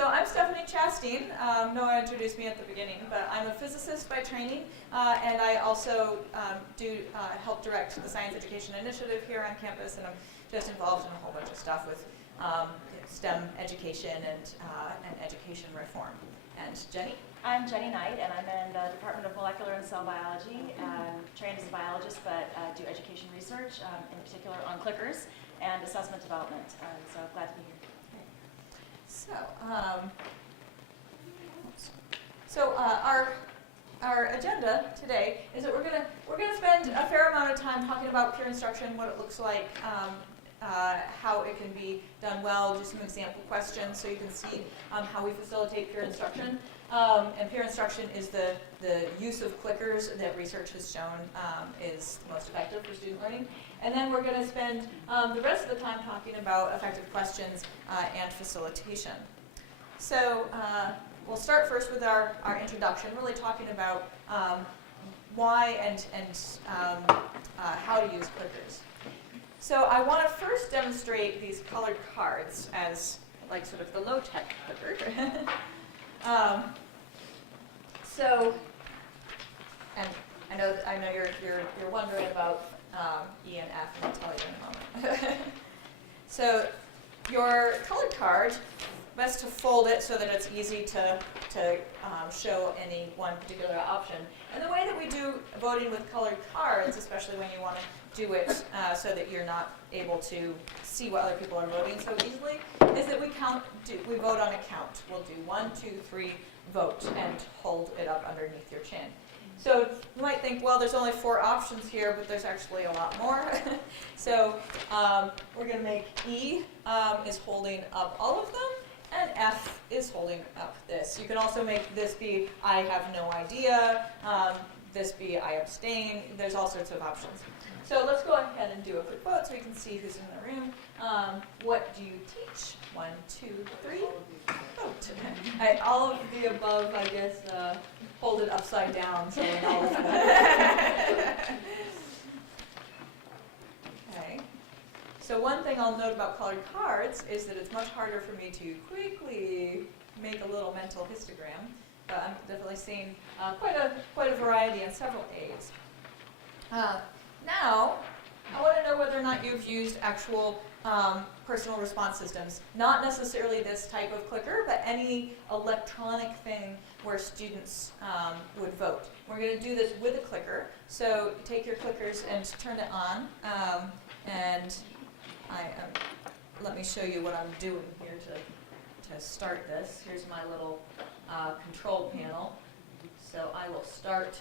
So I'm Stephanie Chastain. Noah introduced me at the beginning, but I'm a physicist by training, and I also do help direct the Science Education Initiative here on campus, and I'm just involved in a whole bunch of stuff with STEM education and education reform. And Jenny? I'm Jenny Knight, and I'm in the Department of Molecular and Cell Biology, trained as a biologist, but do education research, in particular on clickers and assessment development. So glad to be here. So, our agenda today is that we're gonna spend a fair amount of time talking about peer instruction, what it looks like, how it can be done well, do some example questions so you can see how we facilitate peer instruction. And peer instruction is the use of clickers that research has shown is most effective for student learning. And then we're going to spend the rest of the time talking about effective questions and facilitation. So we'll start first with our introduction, really talking about why and how to use clickers. So I want to first demonstrate these colored cards as like sort of the low-tech clicker. And I know you're wondering about E and F, and I'll tell you in a moment. So your colored card, best to fold it so that it's easy to show any one particular option. And the way that we do voting with colored cards, especially when you want to do it so that you're not able to see what other people are voting so easily, is that we vote on a count. We'll do 1, 2, 3, vote, and hold it up underneath your chin. So you might think, well, there's only 4 options here, but there's actually a lot more. So we're going to make E is holding up all of them, and F is holding up this. You can also make this be I have no idea, this be I abstain. There's all sorts of options. So let's go ahead and do a quick vote so we can see who's in the room. What do you teach? 1, 2, 3, vote. All of the above, I guess, hold it upside down, so all of that. Okay. So one thing I'll note about colored cards is that it's much harder for me to quickly make a little mental histogram, but I'm definitely seeing quite a variety and several A's. Now, I want to know whether or not you've used actual personal response systems. Not necessarily this type of clicker, but any electronic thing where students would vote. We're going to do this with a clicker. So take your clickers and turn it on. And let me show you what I'm doing here to start this. Here's my little control panel. So I will start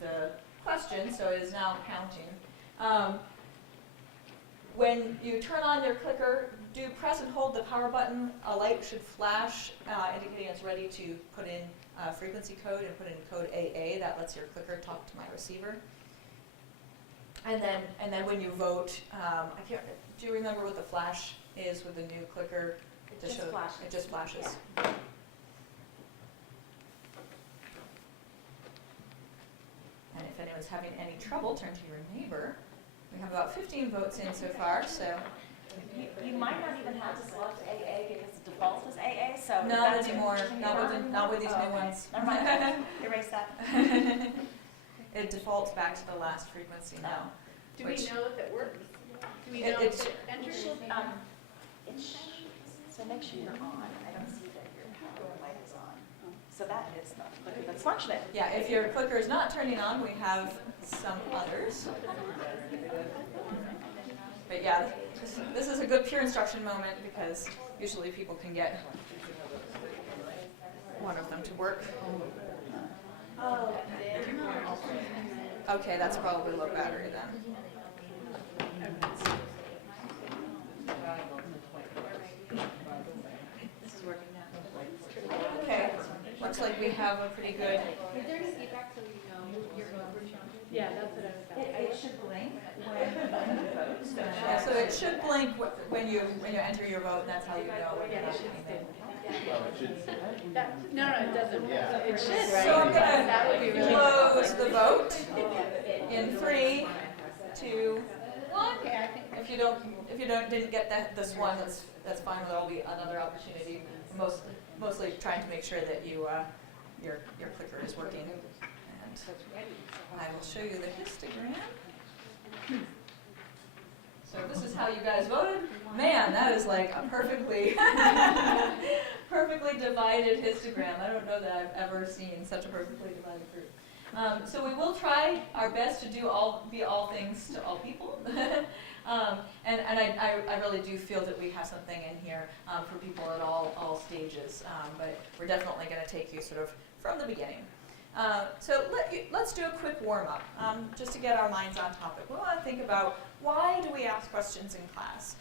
the question, so it is now counting. When you turn on your clicker, do press and hold the power button. A light should flash, indicating it's ready to put in frequency code and put in code AA. That lets your clicker talk to my receiver. And then when you vote, do you remember what the flash is with the new clicker? It just flashes. Yeah. And if anyone's having any trouble, turn to your neighbor. We have about 15 votes in so far, so. You might not even have to select AA because the default is AA, so. Not anymore, not with these new ones. Never mind, erase that. It defaults back to the last frequency now. Do we know if it works? Do we know if it enters? So make sure you're on. I don't see that your light is on. So that is the clicker that's functioning. Yeah, if your clicker is not turning on, we have some others. But yeah, this is a good peer instruction moment because usually people can get one of them to work. Okay, that's probably low battery then. This is working now. Okay, looks like we have a pretty good. Is there any feedback so you know you're going to? Yeah, that's what I was asking. It should blink when you vote. Yeah, so it should blink when you enter your vote, and that's how you know when you're not anything. No, it doesn't. Yeah. It should, right? So I'm That would be going to really close the vote in 3, 2, 1. Okay, I think. If didn't get this one, that's fine. There'll be another opportunity. Mostly trying to make sure that your clicker is working. And I will show you the histogram. So this is how you guys voted. Man, that is like a perfectly divided histogram. I don't know that I've ever seen such a perfectly divided group. So we will try our best to be all things to all people. And I really do feel that we have something in here for people at all stages. But we're definitely going to take you sort of from the beginning. So let's do a quick warm-up, just to get our minds on topic. We want to think about, why do we ask questions in class?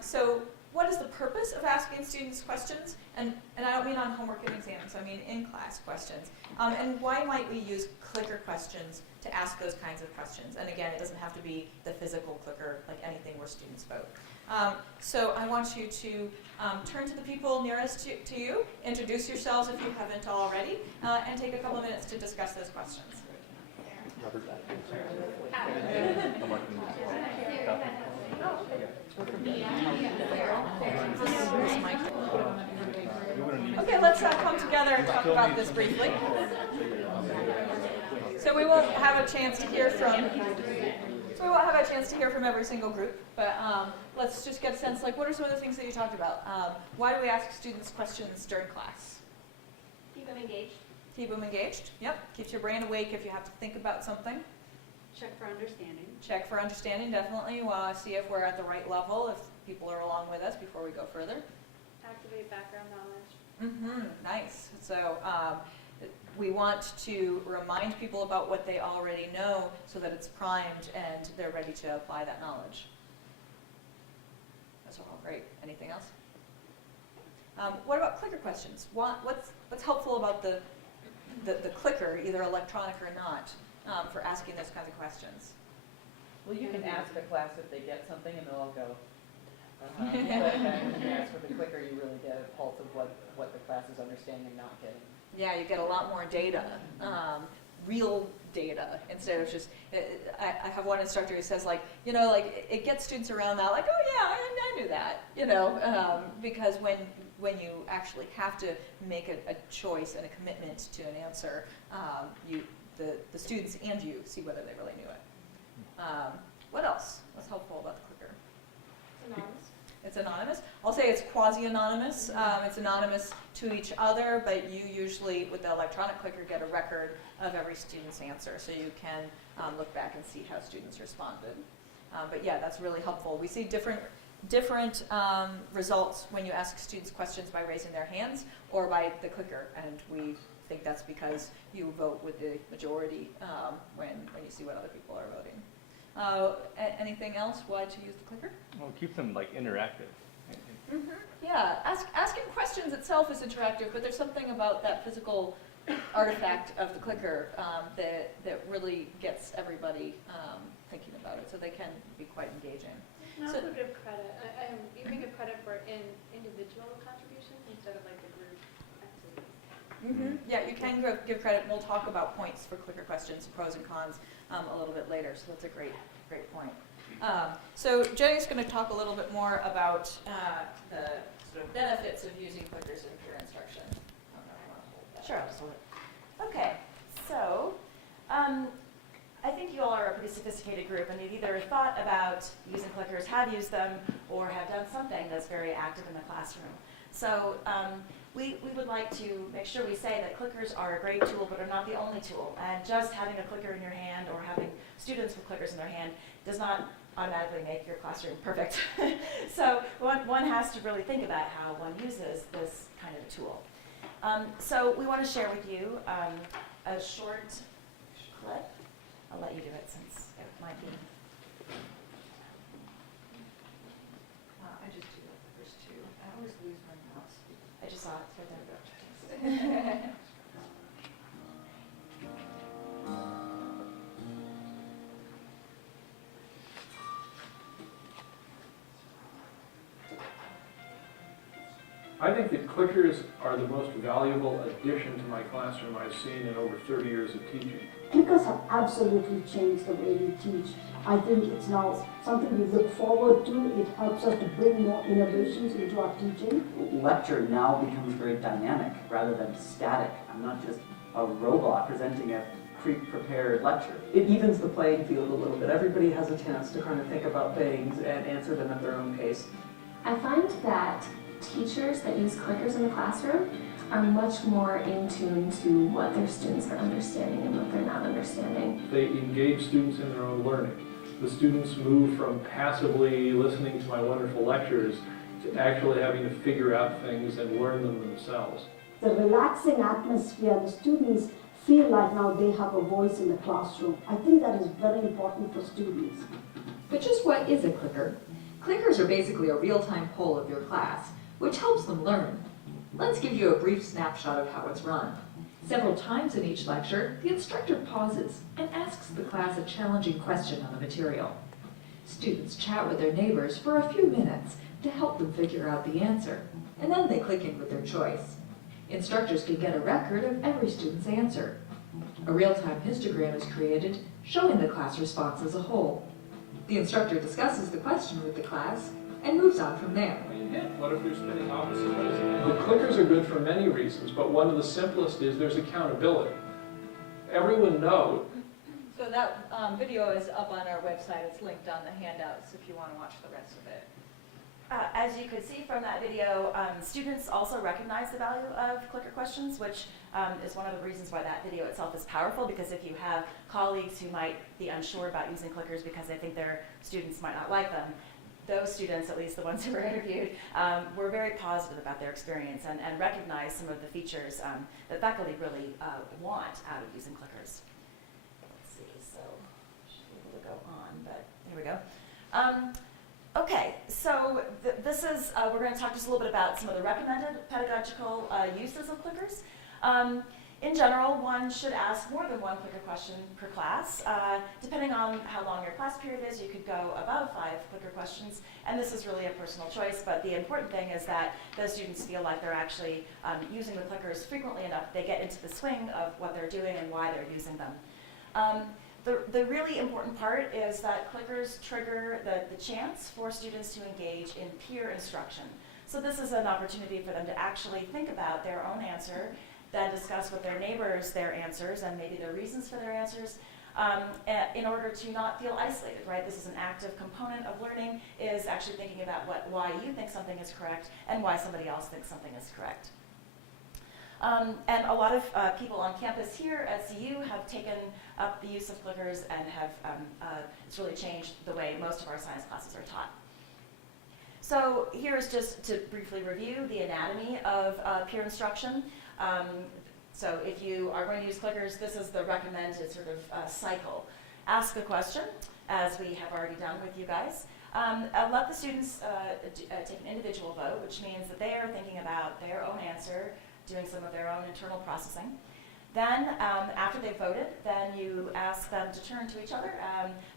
So what is the purpose of asking students questions? And I don't mean on homework and exams, I mean in-class questions. And why might we use clicker questions to ask those kinds of questions? And again, it doesn't have to be the physical clicker, like anything where students vote. So I want you to turn to the people nearest to you, introduce yourselves if you haven't already, and take a couple minutes to discuss those questions. Okay, let's come together and talk about this briefly. So we won't have a chance to hear from every single group, but let's just get a sense, like, what are some of the things that you talked about? Why do we ask students questions during class? Keep them engaged. Keep them engaged. Yep. Keeps your brain awake if you have to think about something. Check for understanding. Check for understanding, definitely. See if we're at the right level, if people are along with us before we go further. Activate background knowledge. Nice. So we want to remind people about what they already know so that it's primed and they're ready to apply that knowledge. Those are all great. Anything else? What about clicker questions? What's helpful about the clicker, either electronic or not, for asking those kinds of questions? Well, you can ask the class if they get something and they'll all go, but then when you ask with the clicker, you really get a pulse of what the class is understanding and not getting. Yeah, you get a lot more data, real data, instead of just, I have one instructor who says, like, it gets students around that, like, oh yeah, I knew that, because when you actually have to make a choice and a commitment to an answer, the students and you see whether they really knew it. What else? What's helpful about the clicker? Anonymous. It's anonymous. I'll say it's quasi-anonymous. It's anonymous to each other, but you usually, with the electronic clicker, get a record of every student's answer, so you can look back and see how students responded. But yeah, that's really helpful. We see different results when you ask students questions by raising their hands or by the clicker, and we think that's because you vote with the majority when you see what other people are voting. Anything else? Why to use the clicker? Well, it keeps them like interactive. Yeah, asking questions itself is interactive, but there's something about that physical artifact of the clicker that really gets everybody thinking about it, so they can be quite engaging. And I also give credit. You can give credit for individual contributions instead of like the group activities. Yeah, you can give credit. We'll talk about points for clicker questions, pros and cons, a little bit later. So that's a great point. So Jenny's going to talk a little bit more about the sort of benefits of using clickers in peer instruction. I don't know if you want to hold that. Sure, I'll just hold it. Okay, so I think you all are a pretty sophisticated group, and you've either thought about using clickers, have used them, or have done something that's very active in the classroom. So we would like to make sure we say that clickers are a great tool, but are not the only tool. And just having a clicker in your hand or having students with clickers in their hand does not automatically make your classroom perfect. So one has to really think about how one uses this kind of a tool. So we want to share with you a short clip. I'll let you do it since it might be. I just do the first two. I always lose my mouse. I just saw it. So there we go. I think that clickers are the most valuable addition to my classroom I've seen in over 30 years of teaching. Clickers have absolutely changed the way we teach. I think it's now something we look forward to. It helps us to bring more innovations into our teaching. Lecture now becomes very dynamic rather than static. I'm not just a robot presenting a pre-prepared lecture. It evens the playing field a little bit. Everybody has a chance to kind of think about things and answer them at their own pace. I find that teachers that use clickers in the classroom are much more in tune to what their students are understanding and what they're not understanding. They engage students in their own learning. The students move from passively listening to my wonderful lectures to actually having to figure out things and learn them themselves. The relaxing atmosphere, the students feel like now they have a voice in the classroom. I think that is very important for students. But just what is a clicker? Clickers are basically a real-time poll of your class, which helps them learn. Let's give you a brief snapshot of how it's run. Several times in each lecture, the instructor pauses and asks the class a challenging question on the material. Students chat with their neighbors for a few minutes to help them figure out the answer, and then they click in with their choice. Instructors can get a record of every student's answer. A real-time histogram is created, showing the class response as a whole. The instructor discusses the question with the class and moves on from there. What if they're spinning opposite ways? The clickers are good for many reasons, but one of the simplest is there's accountability. Everyone knows. So that video is up on our website. It's linked on the handouts if you want to watch the rest of it. As you could see from that video, students also recognize the value of clicker questions, which is one of the reasons why that video itself is powerful, because if you have colleagues who might be unsure about using clickers because they think their students might not like them, those students, at least the ones who were interviewed, were very positive about their experience and recognized some of the features that faculty really want out of using clickers. Let's see, so I should be able to go on, but here we go. Okay, so this is, we're going to talk just a little bit about some of the recommended pedagogical uses of clickers. In general, one should ask more than one clicker question per class. Depending on how long your class period is, you could go above 5 clicker questions, and this is really a personal choice, but the important thing is that those students feel like they're actually using the clickers frequently enough, they get into the swing of what they're doing and why they're using them. The really important part is that clickers trigger the chance for students to engage in peer instruction. So this is an opportunity for them to actually think about their own answer, then discuss with their neighbors their answers and maybe their reasons for their answers in order to not feel isolated, right? This is an active component of learning, is actually thinking about why you think something is correct and why somebody else thinks something is correct. And a lot of people on campus here at CU have taken up the use of clickers and have, it's really changed the way most of our science classes are taught. So here's just to briefly review the anatomy of peer instruction. So if you are going to use clickers, this is the recommended sort of cycle. Ask a question, as we have already done with you guys. Let the students take an individual vote, which means that they are thinking about their own answer, doing some of their own internal processing. Then, after they've voted, then you ask them to turn to each other,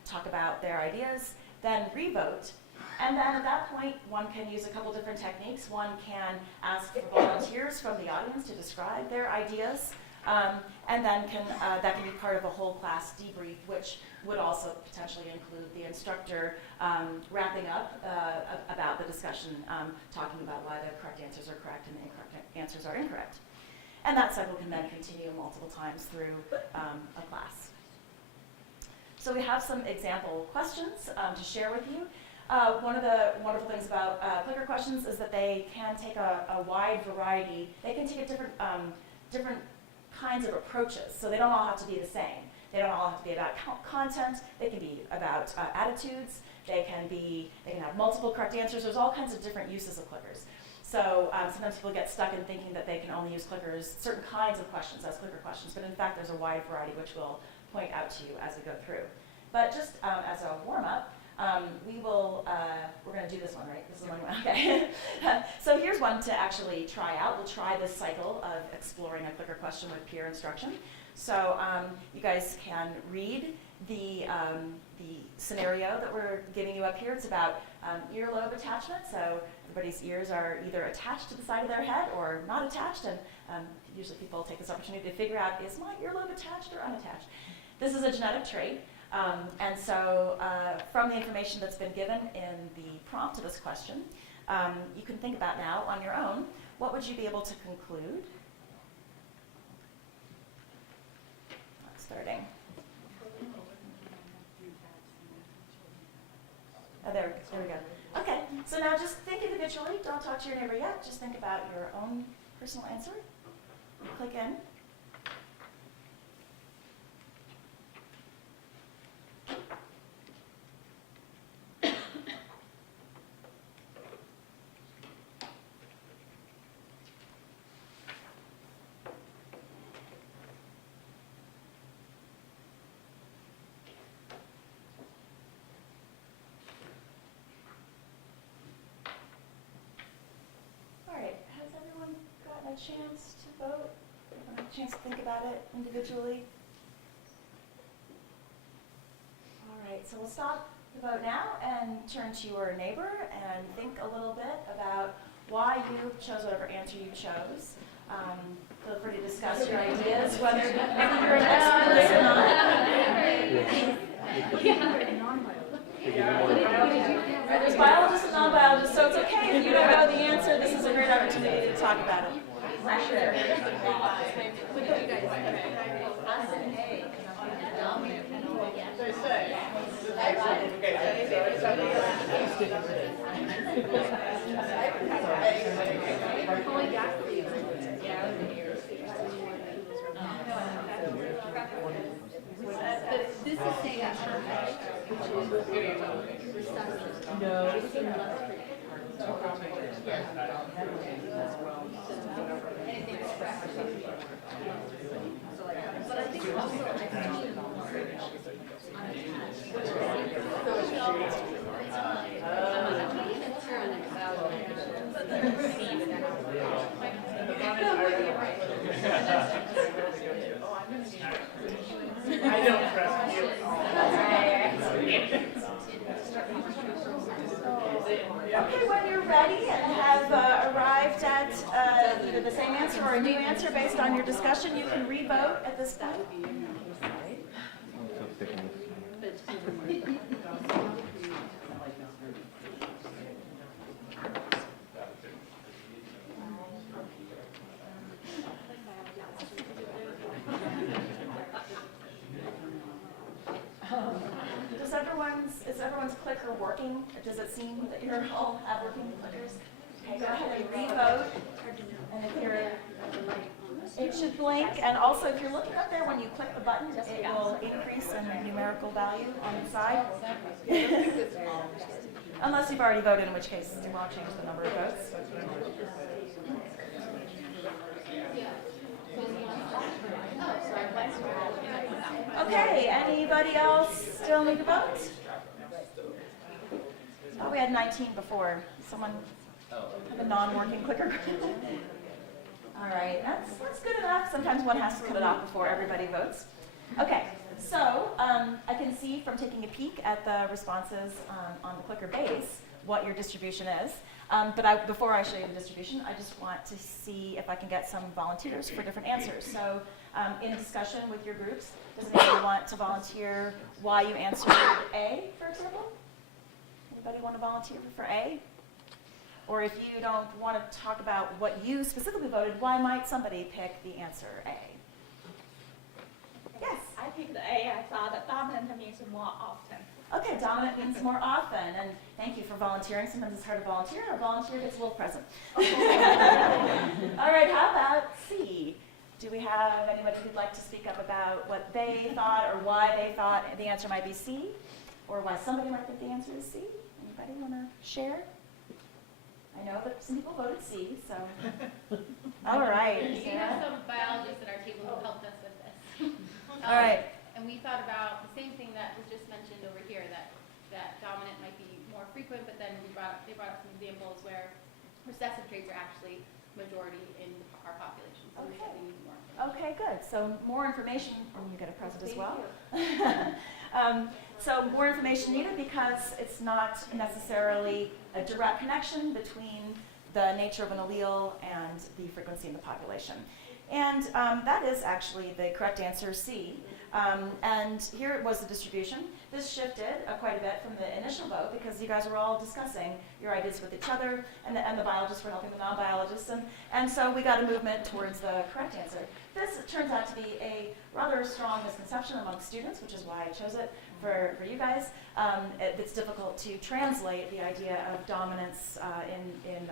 talk about their ideas, then re-vote. And then at that point, one can use a couple different techniques. One can ask for volunteers from the audience to describe their ideas, and then that can be part of a whole class debrief, which would also potentially include the instructor wrapping up about the discussion, talking about why the correct answers are correct and the incorrect answers are incorrect. And that cycle can then continue multiple times through a class. So we have some example questions to share with you. One of the wonderful things about clicker questions is that they can take a wide variety. They can take a different kinds of approaches, so they don't all have to be the same. They don't all have to be about content. They can be about attitudes. They can have multiple correct answers. There's all kinds of different uses of clickers. So sometimes people get stuck in thinking that they can only use clickers, certain kinds of questions as clicker questions, but in fact there's a wide variety which we'll point out to you as we go through. But just as a warm-up, we're going to do this one, right? This is the one, okay. So here's one to actually try out. We'll try this cycle of exploring a clicker question with peer instruction. So you guys can read the scenario that we're giving you up here. It's about earlobe attachment, so everybody's ears are either attached to the side of their head or not attached, and usually people take this opportunity to figure out, is my earlobe attached or unattached? This is a genetic trait, and so from the information that's been given in the prompt to this question, you can think about now on your own, what would you be able to conclude? Starting. Oh, there we go. Okay, so now just think individually. Don't talk to your neighbor yet. Just think about your own personal answer. Click in. A chance to vote, a chance to think about it individually. All right, so we'll stop the vote now and turn to your neighbor and think a little bit about why you chose whatever answer you chose. Feel free to discuss your ideas, whether you're an expert in this or not. There's biologists and non-biologists, so it's okay if you don't know the answer. This is a great opportunity to talk about it. What did you guys say? Us and A. This is saying which is recessive. No. But I think also I don't trust you. Okay, when you're ready and have arrived at either the same answer or a new answer based on your discussion, you can re-vote at this point. Is everyone's clicker working? Does it seem that you're all have working clickers? Okay, go ahead and re-vote. And if you're, it should blink. And also, if you're looking up there when you click the button, it will increase in numerical value on the side. Unless you've already voted, in which case it won't change the number of votes. Okay, anybody else still need to vote? Oh, we had 19 before. Someone have a non-working clicker. All right, that's good enough. Sometimes one has to cut it off before everybody votes. Okay, so I can see from taking a peek at the responses on the clicker base what your distribution is. But before I show you the distribution, I just want to see if I can get some volunteers for different answers. So in a discussion with your groups, does anybody want to volunteer why you answered A, for example? Anybody want to volunteer for A? Or if you don't want to talk about what you specifically voted, why might somebody pick the answer A? Yes? I picked A. I thought that dominant means more often. Okay, dominant means more often, and thank you for volunteering. Sometimes it's hard to volunteer. A volunteer gets a little present. All right, how about C? Do we have anybody who'd like to speak up about what they thought or why they thought the answer might be C? Or why somebody might think the answer is C? Anybody want to share? I know that some people voted C, so. All right. We have some biologists at our table who helped us with this. All right. And we thought about the same thing that was just mentioned over here, that dominant might be more frequent, but then they brought up some examples where recessive traits are actually majority in our population. So we said we need more. Okay, good. So more information, and you get a present as Thank well. you. So more information needed because it's not necessarily a direct connection between the nature of an allele and the frequency in the population. And that is actually the correct answer, C. And here was the distribution. This shifted quite a bit from the initial vote because you guys were all discussing your ideas with each other, and the biologists were helping the non-biologists, and so we got a movement towards the correct answer. This turns out to be a rather strong misconception among students, which is why I chose it for you guys. It's difficult to translate the idea of dominance in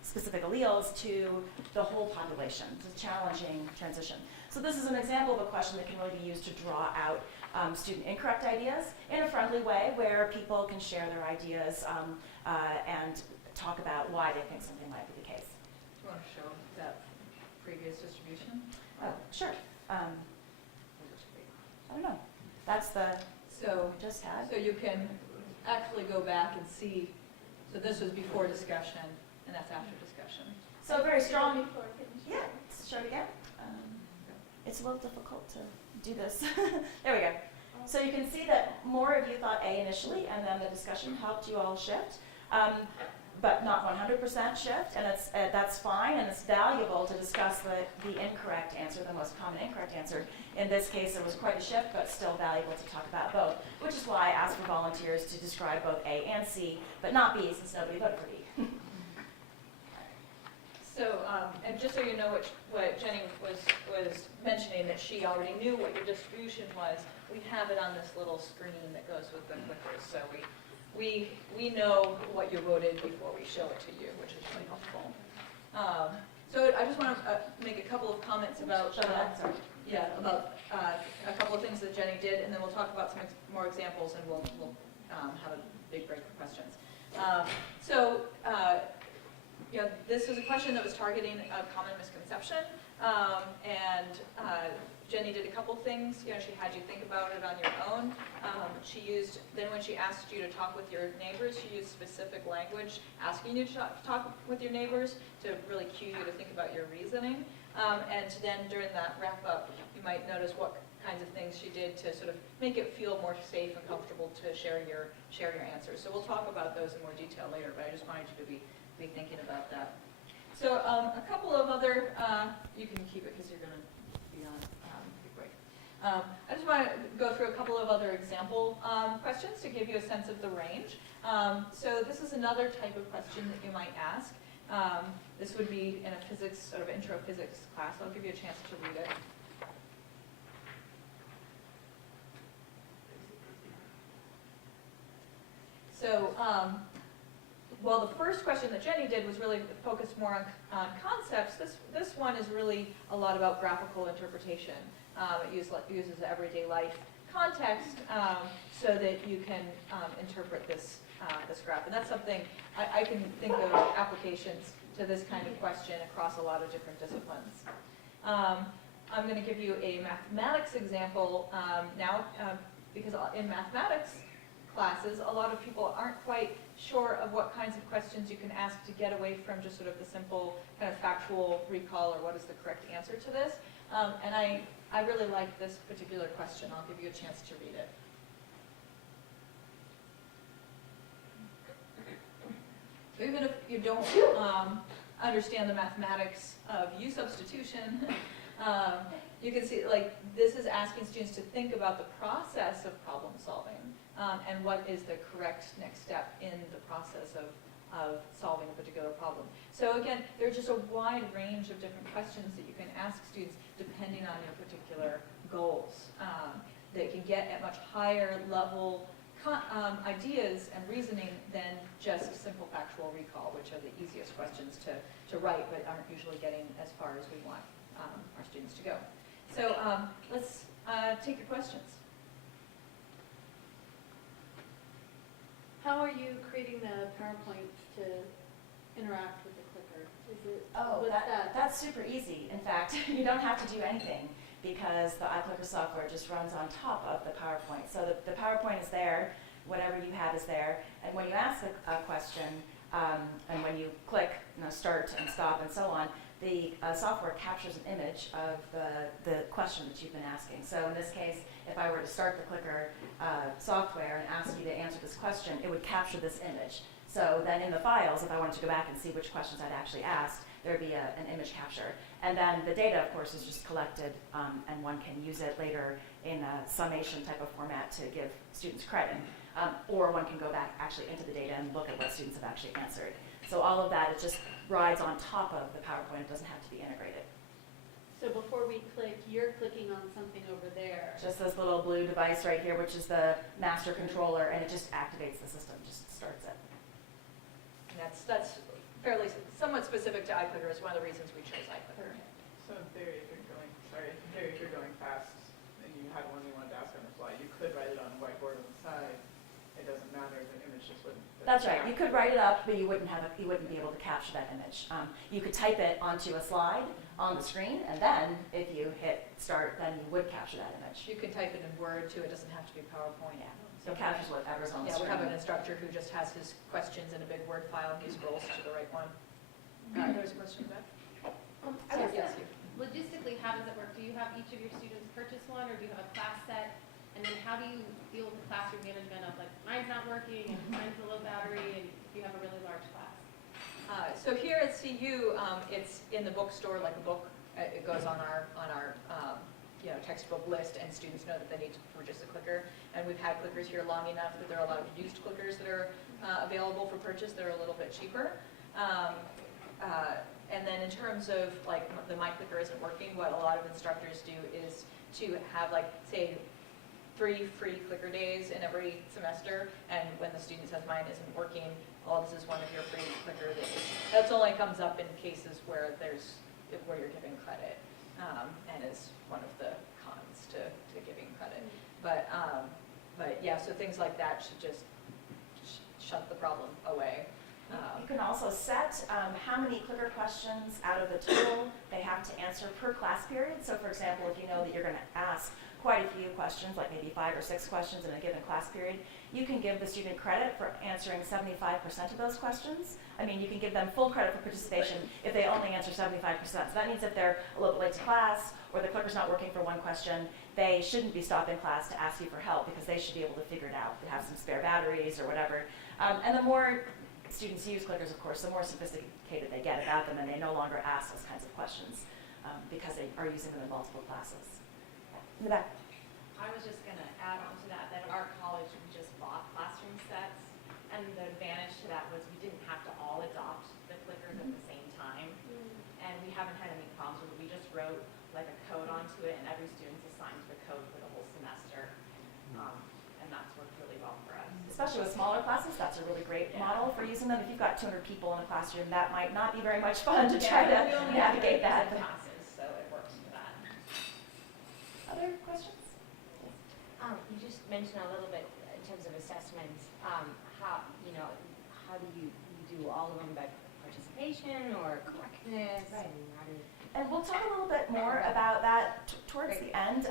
specific alleles to the whole population. It's a challenging transition. So this is an example of a question that can really be used to draw out student incorrect ideas in a friendly way where people can share their ideas and talk about why they think something might be the case. Do you want to show that previous distribution? Oh, sure. I don't know. That's the So, we just had. so you can actually go back and see, so this was before discussion, and that's after discussion. So very strong. Before, can you Yeah, show it again. It's a little difficult to do this. There we go. So you can see that more of you thought A initially, and then the discussion helped you all shift, but not 100% shift, and that's fine, and it's valuable to discuss the incorrect answer, the most common incorrect answer. In this case, it was quite a shift, but still valuable to talk about both, which is why I asked for volunteers to describe both A and C, but not B, since nobody voted for B. So, and just so you know what Jenny was mentioning, that she already knew what your distribution was, we have it on this little screen that goes with the clickers. So we know what you voted before we show it to you, which is really helpful. So I just want to make a couple of comments about about a couple of things that Jenny did, and then we'll talk about some more examples, and we'll have a big break for questions. This was a question that was targeting a common misconception, and Jenny did a couple things. She had you think about it on your own. Then when she asked you to talk with your neighbors, she used specific language asking you to talk with your neighbors to really cue you to think about your reasoning. And then during that wrap up, you might notice what kinds of things she did to sort of make it feel more safe and comfortable to share your answers. So we'll talk about those in more detail later, but I just wanted you to be thinking about that. So a couple of other, you can keep it because you're going to be on pretty quick. I just want to go through a couple of other example questions to give you a sense of the range. So this is another type of question that you might ask. This would be in a physics, sort of intro physics class. I'll give you a chance to read it. So, well, the first question that Jenny did was really focused more on concepts. This one is really a lot about graphical interpretation. It uses everyday life context so that you can interpret this graph. And that's something I can think of applications to this kind of question across a lot of different disciplines. I'm going to give you a mathematics example now because in mathematics classes, a lot of people aren't quite sure of what kinds of questions you can ask to get away from just sort of the simple kind of factual recall or what is the correct answer to this. And I really like this particular question. I'll give you a chance to read it. So even if you don't understand the mathematics of U substitution, you can see like this is asking students to think about the process of problem solving and what is the correct next step in the process of solving a particular problem. So again, there's just a wide range of different questions that you can ask students depending on your particular goals that can get at much higher level ideas and reasoning than just simple factual recall, which are the easiest questions to write but aren't usually getting as far as we want our students to go. So let's take your questions. How are you creating the PowerPoint to interact with the clicker? Is it, Oh, what's that's super easy. In fact, you don't have to do anything because the iClicker software just runs on top of the PowerPoint. So the PowerPoint is there, whatever you have is there, and when you ask a question, and when you click start and stop and so on, the software captures an image of the question that you've been asking. So in this case, if I were to start the Clicker software and ask you to answer this question, it would capture this image. So then in the files, if I wanted to go back and see which questions I'd actually asked, there would be an image capture. And then the data, of course, is just collected, and one can use it later in a summation type of format to give students credit. Or one can go back actually into the data and look at what students have actually answered. So all of that, it just rides on top of the PowerPoint. It doesn't have to be integrated. So before we click, you're clicking on something over there. Just this little blue device right here, which is the master controller, and it just activates the system, just starts it. And that's fairly, somewhat specific to iClicker. Is one of the reasons we chose iClicker. So in theory, if you're going fast and you had one you wanted to ask on the fly, you could write it on a whiteboard on the side. It doesn't matter, the image just wouldn't. That's right. You could write it up, but you wouldn't be able to capture that image. You could type it onto a slide on the screen, and then if you hit start, then you would capture that image. You can type it in Word too. It doesn't have to be PowerPoint. Yeah. So it captures whatever's on the Yeah, we screen. have an instructor who just has his questions in a big Word file, and he scrolls to the right one. There's a question back. I was Yes, gonna- Logistically, how does it work? Do you have each of your students purchase one, or do you have a class set? And then how do you deal with the classroom management of like, mine's not working, and mine's a low battery, and you have a really large class? So here at CU, it's in the bookstore like a book. It goes on our textbook list, and students know that they need to purchase a clicker. And we've had clickers here long enough that there are a lot of used clickers that are available for purchase. They're a little bit cheaper. And then in terms of like the My Clicker isn't working, what a lot of instructors do is to have like, say, 3 free clicker days in every semester, and when the student says mine isn't working, well, this is one of your free clicker days. That only comes up in cases where where you're giving credit, and is one of the cons to giving credit. But yeah, so things like that should just shut the problem away. You can also set how many clicker questions out of the total they have to answer per class period. So for example, if you know that you're going to ask quite a few questions, like maybe 5 or 6 questions in a given class period, you can give the student credit for answering 75% of those questions. I mean, you can give them full credit for participation if they only answer 75%. So that means if they're a little bit late to class, or the clicker's not working for one question, they shouldn't be stopping class to ask you for help, because they should be able to figure it out. They have some spare batteries or whatever. And the more students use clickers, of course, the more sophisticated they get about them, and they no longer ask those kinds of questions because they are using them in multiple classes. In the back. I was just going to add on to that at our college we just bought classroom sets, and the advantage to that was we didn't have to all adopt the clickers at the same time, and we haven't had any problems with it. We just wrote like a code onto it, and every student's assigned the code for the whole semester, and that's worked really well for us. Especially with smaller classes, that's a really great model for using them. If you've got 200 people in a classroom, that might not be very much fun to try to navigate that. Classes, so it works for that. Other questions? You just mentioned a little bit in terms of assessments. How do you do all of them by participation or correctness? Right. And how do you... And we'll talk a little bit more about that towards the end.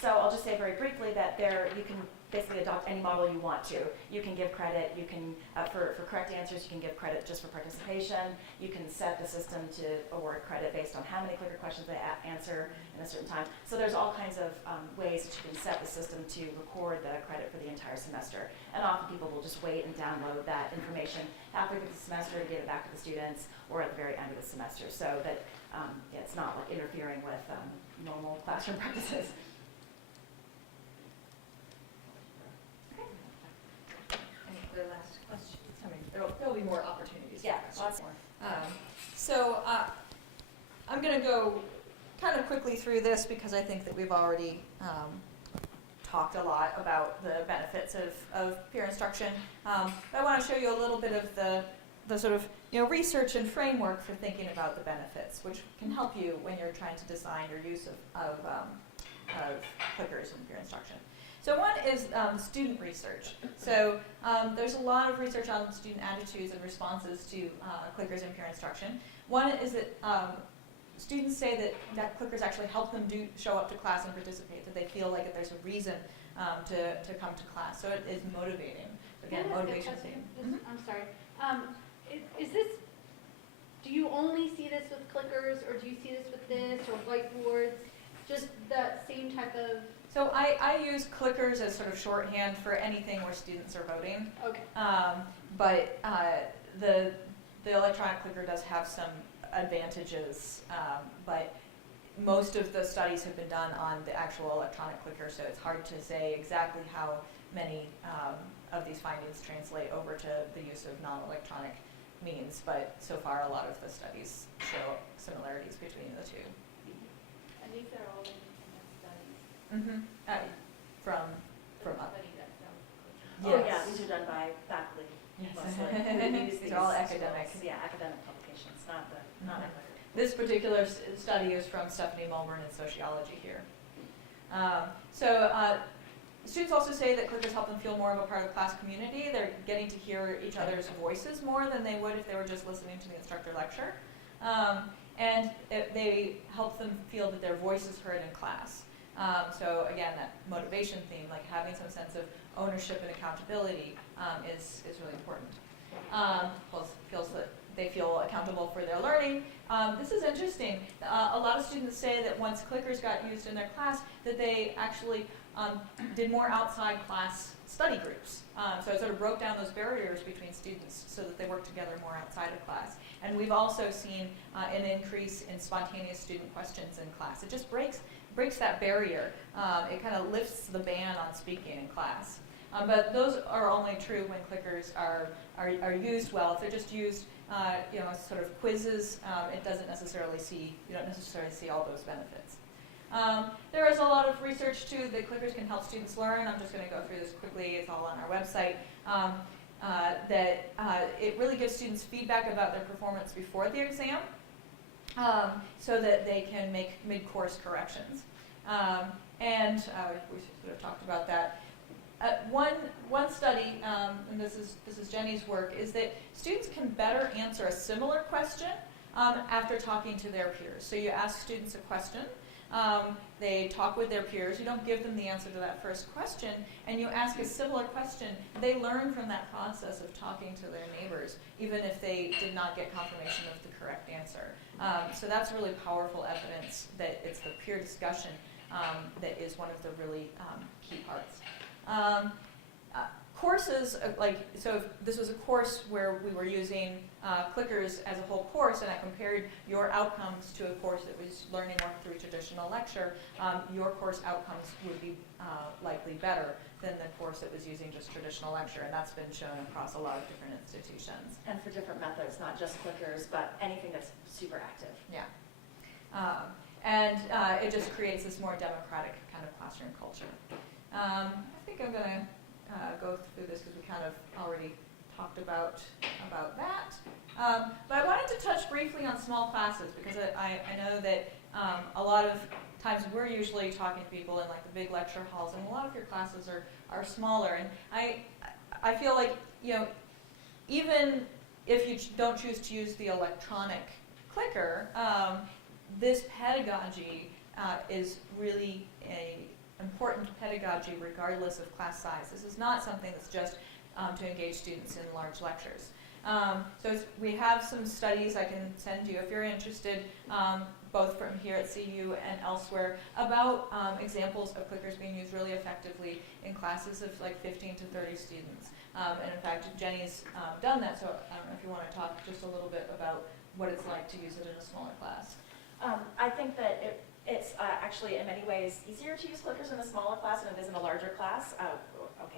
So I'll just say very briefly that you can basically adopt any model you want to. You can give credit, you can, for correct answers, you can give credit just for participation. You can set the system to award credit based on how many clicker questions they answer in a certain time. So there's all kinds of ways that you can set the system to record the credit for the entire semester. And often people will just wait and download that information halfway through the semester to give it back to the students, or at the very end of the semester, so that it's not like interfering with normal classroom practices. Any other last questions? I mean, there'll be more opportunities. Yeah, for lots questions. So I'm going to go kind of quickly through this because I think that we've already talked a lot about the benefits of peer instruction. But I want to show you a little bit of the sort of research and framework for thinking about the benefits, which can help you when you're trying to design your use of clickers in peer instruction. So one is student research. So there's a lot of research on student attitudes and responses to clickers in peer instruction. One is that students say that clickers actually help them show up to class and participate, that they feel like that there's a reason to come to class. So it is motivating. Again, motivation theme. I'm sorry. Is this do you only see this with clickers, or do you see this with this, or whiteboards? Just that same type of... So I use clickers as sort of shorthand for anything where students are voting. Okay. But the electronic clicker does have some advantages, but most of the studies have been done on the actual electronic clicker, so it's hard to say exactly how many of these findings translate over to the use of non-electronic means, but so far a lot of the studies show similarities between the two. And these are all independent studies. From Study that sounds Oh, yeah, these are done by faculty mostly. We use These are all as academic. well. Yeah, academic publications, not the This particular study is from Stephanie Mulburn in sociology here. Students also say that clickers help them feel more of a part of the class community. They're getting to hear each other's voices more than they would if they were just listening to the instructor lecture. They help them feel that their voice is heard in class. So again, that motivation theme, like having some sense of ownership and accountability is really important. Feels that they feel accountable for their learning. This is interesting. A lot of students say that once clickers got used in their class, that they actually did more outside class study groups. So it sort of broke down those barriers between students so that they worked together more outside of class. And we've also seen an increase in spontaneous student questions in class. It just breaks that barrier. It kind of lifts the ban on speaking in class. But those are only true when clickers are used well. If they're just used as sort of quizzes, you don't necessarily see all those benefits. There is a lot of research too that clickers can help students learn. I'm just going to go through this quickly. It's all on our website. It really gives students feedback about their performance before the exam, so that they can make mid-course corrections. We sort of talked about that. One study, and this is Jenny's work, is that students can better answer a similar question after talking to their peers. So you ask students a question, they talk with their peers, you don't give them the answer to that first question, and you ask a similar question. They learn from that process of talking to their neighbors, even if they did not get confirmation of the correct answer. So that's really powerful evidence that it's the peer discussion that is one of the really key parts. Courses, so if this was a course where we were using clickers as a whole course, and I compared your outcomes to a course that was learning more through traditional lecture, your course outcomes would be likely better than the course that was using just traditional lecture, and that's been shown across a lot of different institutions. And for different methods, not just clickers, but anything that's super active. Yeah. It just creates this more democratic kind of classroom culture. I think I'm going to go through this because we kind of already talked about that. But I wanted to touch briefly on small classes because I know that a lot of times we're usually talking to people in like the big lecture halls, and a lot of your classes are smaller. And I feel like, even if you don't choose to use the electronic clicker, this pedagogy is really an important pedagogy regardless of class size. This is not something that's just to engage students in large lectures. We have some studies I can send you if you're interested, both from here at CU and elsewhere, about examples of clickers being used really effectively in classes of like 15 to 30 students. And in fact, Jenny's done that, so I don't know if you want to talk just a little bit about what it's like to use it in a smaller class. I think that it's actually in many ways easier to use clickers in a smaller class than it is in a larger class.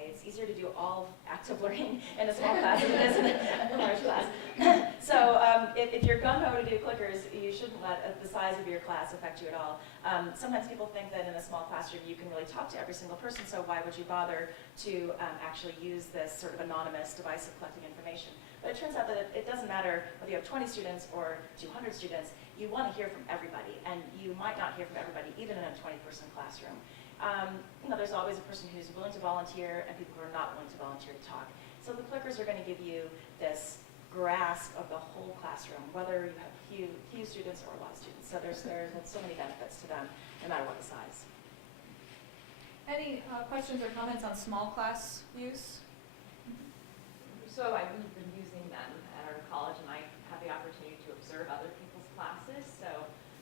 It's easier to do all active learning in a small class than it is in a large class. So if you're gung-ho to do clickers, you shouldn't let the size of your class affect you at all. Sometimes people think that in a small classroom you can really talk to every single person, so why would you bother to actually use this sort of anonymous device of collecting information? But it turns out that it doesn't matter whether you have 20 students or 200 students, you want to hear from everybody, and you might not hear from everybody even in a 20-person classroom. There's always a person who's willing to volunteer and people who are not willing to volunteer to talk. So the clickers are going to give you this grasp of the whole classroom, whether you have few students or a lot of students. So there's so many benefits to them, no matter what the size. Any questions or comments on small class use? So we've been using them at our college, and I had the opportunity to observe other people's classes. So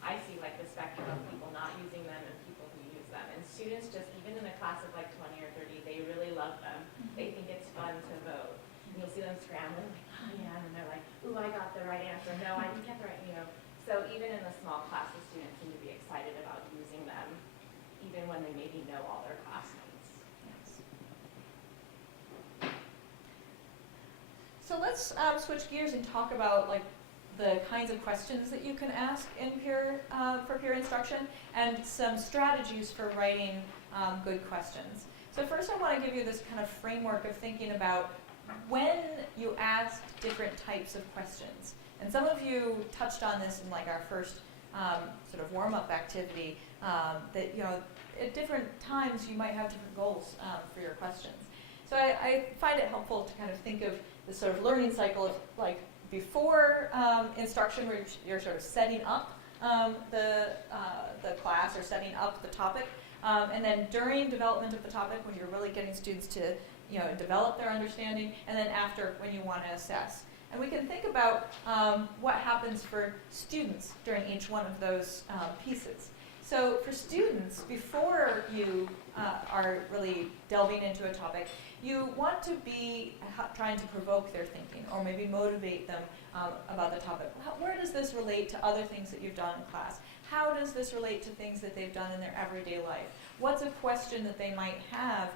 I see like the spectrum of people not using them and people who use them. And students just, even in a class of like 20 or 30, they really love them. They think it's fun to vote. And you'll see them scrambling, like, oh yeah, and they're like, ooh, I got the right answer. No, I didn't get the right, you know. So even in the small classes, students seem to be excited about using them, even when they maybe know all their classmates. So let's switch gears and talk about like the kinds of questions that you can ask in for peer instruction and some strategies for writing good questions. So first I want to give you this kind of framework of thinking about when you ask different types of questions. And some of you touched on this in like our first sort of warm-up activity, that at different times you might have different goals for your questions. So I find it helpful to kind of think of this sort of learning cycle of like before instruction, where you're sort of setting up the class or setting up the topic, and then during development of the topic, when you're really getting students to develop their understanding, and then after, when you want to assess. And we can think about what happens for students during each one of those pieces. So for students, before you are really delving into a topic, you want to be trying to provoke their thinking or maybe motivate them about the topic. Where does this relate to other things that you've done in class? How does this relate to things that they've done in their everyday life? What's a question that they might have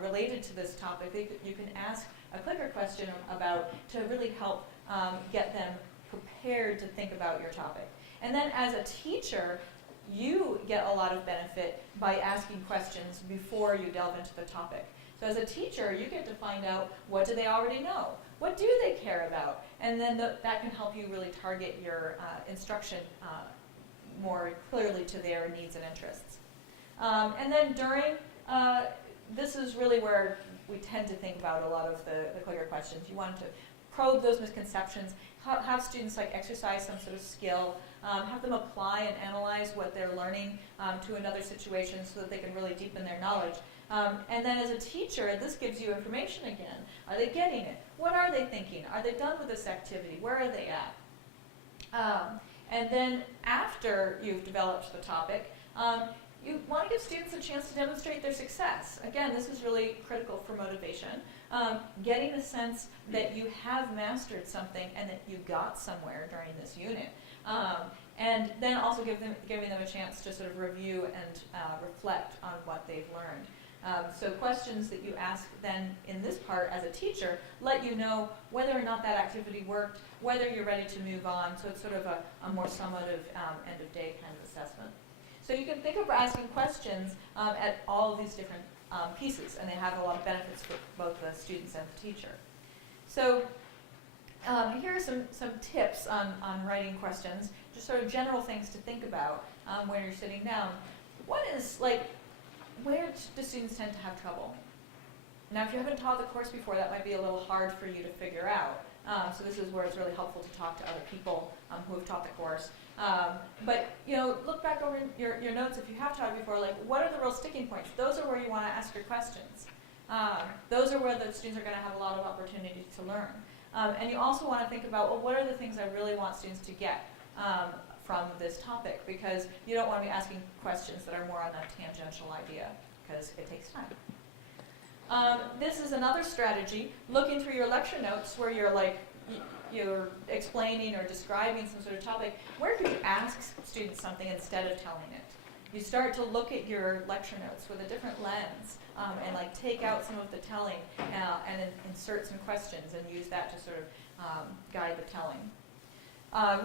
related to this topic that you can ask a clicker question about to really help get them prepared to think about your topic? And then as a teacher, you get a lot of benefit by asking questions before you delve into the topic. So as a teacher, you get to find out, what do they already know? What do they care about? And then that can help you really target your instruction more clearly to their needs and interests. And then during, this is really where we tend to think about a lot of the clicker questions. You want to probe those misconceptions, have students like exercise some sort of skill, have them apply and analyze what they're learning to another situation so that they can really deepen their knowledge. And then as a teacher, this gives you information again. Are they getting it? What are they thinking? Are they done with this activity? Where are they at? And then after you've developed the topic, you want to give students a chance to demonstrate their success. Again, this is really critical for motivation. Getting a sense that you have mastered something and that you got somewhere during this unit. And then also giving them a chance to sort of review and reflect on what they've learned. So questions that you ask then in this part as a teacher let you know whether or not that activity worked, whether you're ready to move on. So it's sort of a more summative end of day kind of assessment. So you can think of asking questions at all of these different pieces, and they have a lot of benefits for both the students and the teacher. So here are some tips on writing questions, just sort of general things to think about when you're sitting down. One is, like, where do students tend to have trouble? Now, if you haven't taught the course before, that might be a little hard for you to figure out. So this is where it's really helpful to talk to other people who have taught the course. But look back over your notes if you have taught it before. Like, what are the real sticking points? Those are where you want to ask your questions. Those are where the students are going to have a lot of opportunity to learn. And you also want to think about, well, what are the things I really want students to get from this topic? Because you don't want to be asking questions that are more on a tangential idea, because it takes time. This is another strategy, looking through your lecture notes where you're explaining or describing some sort of topic. Where could you ask students something instead of telling it? You start to look at your lecture notes with a different lens and take out some of the telling and insert some questions and use that to sort of guide the telling.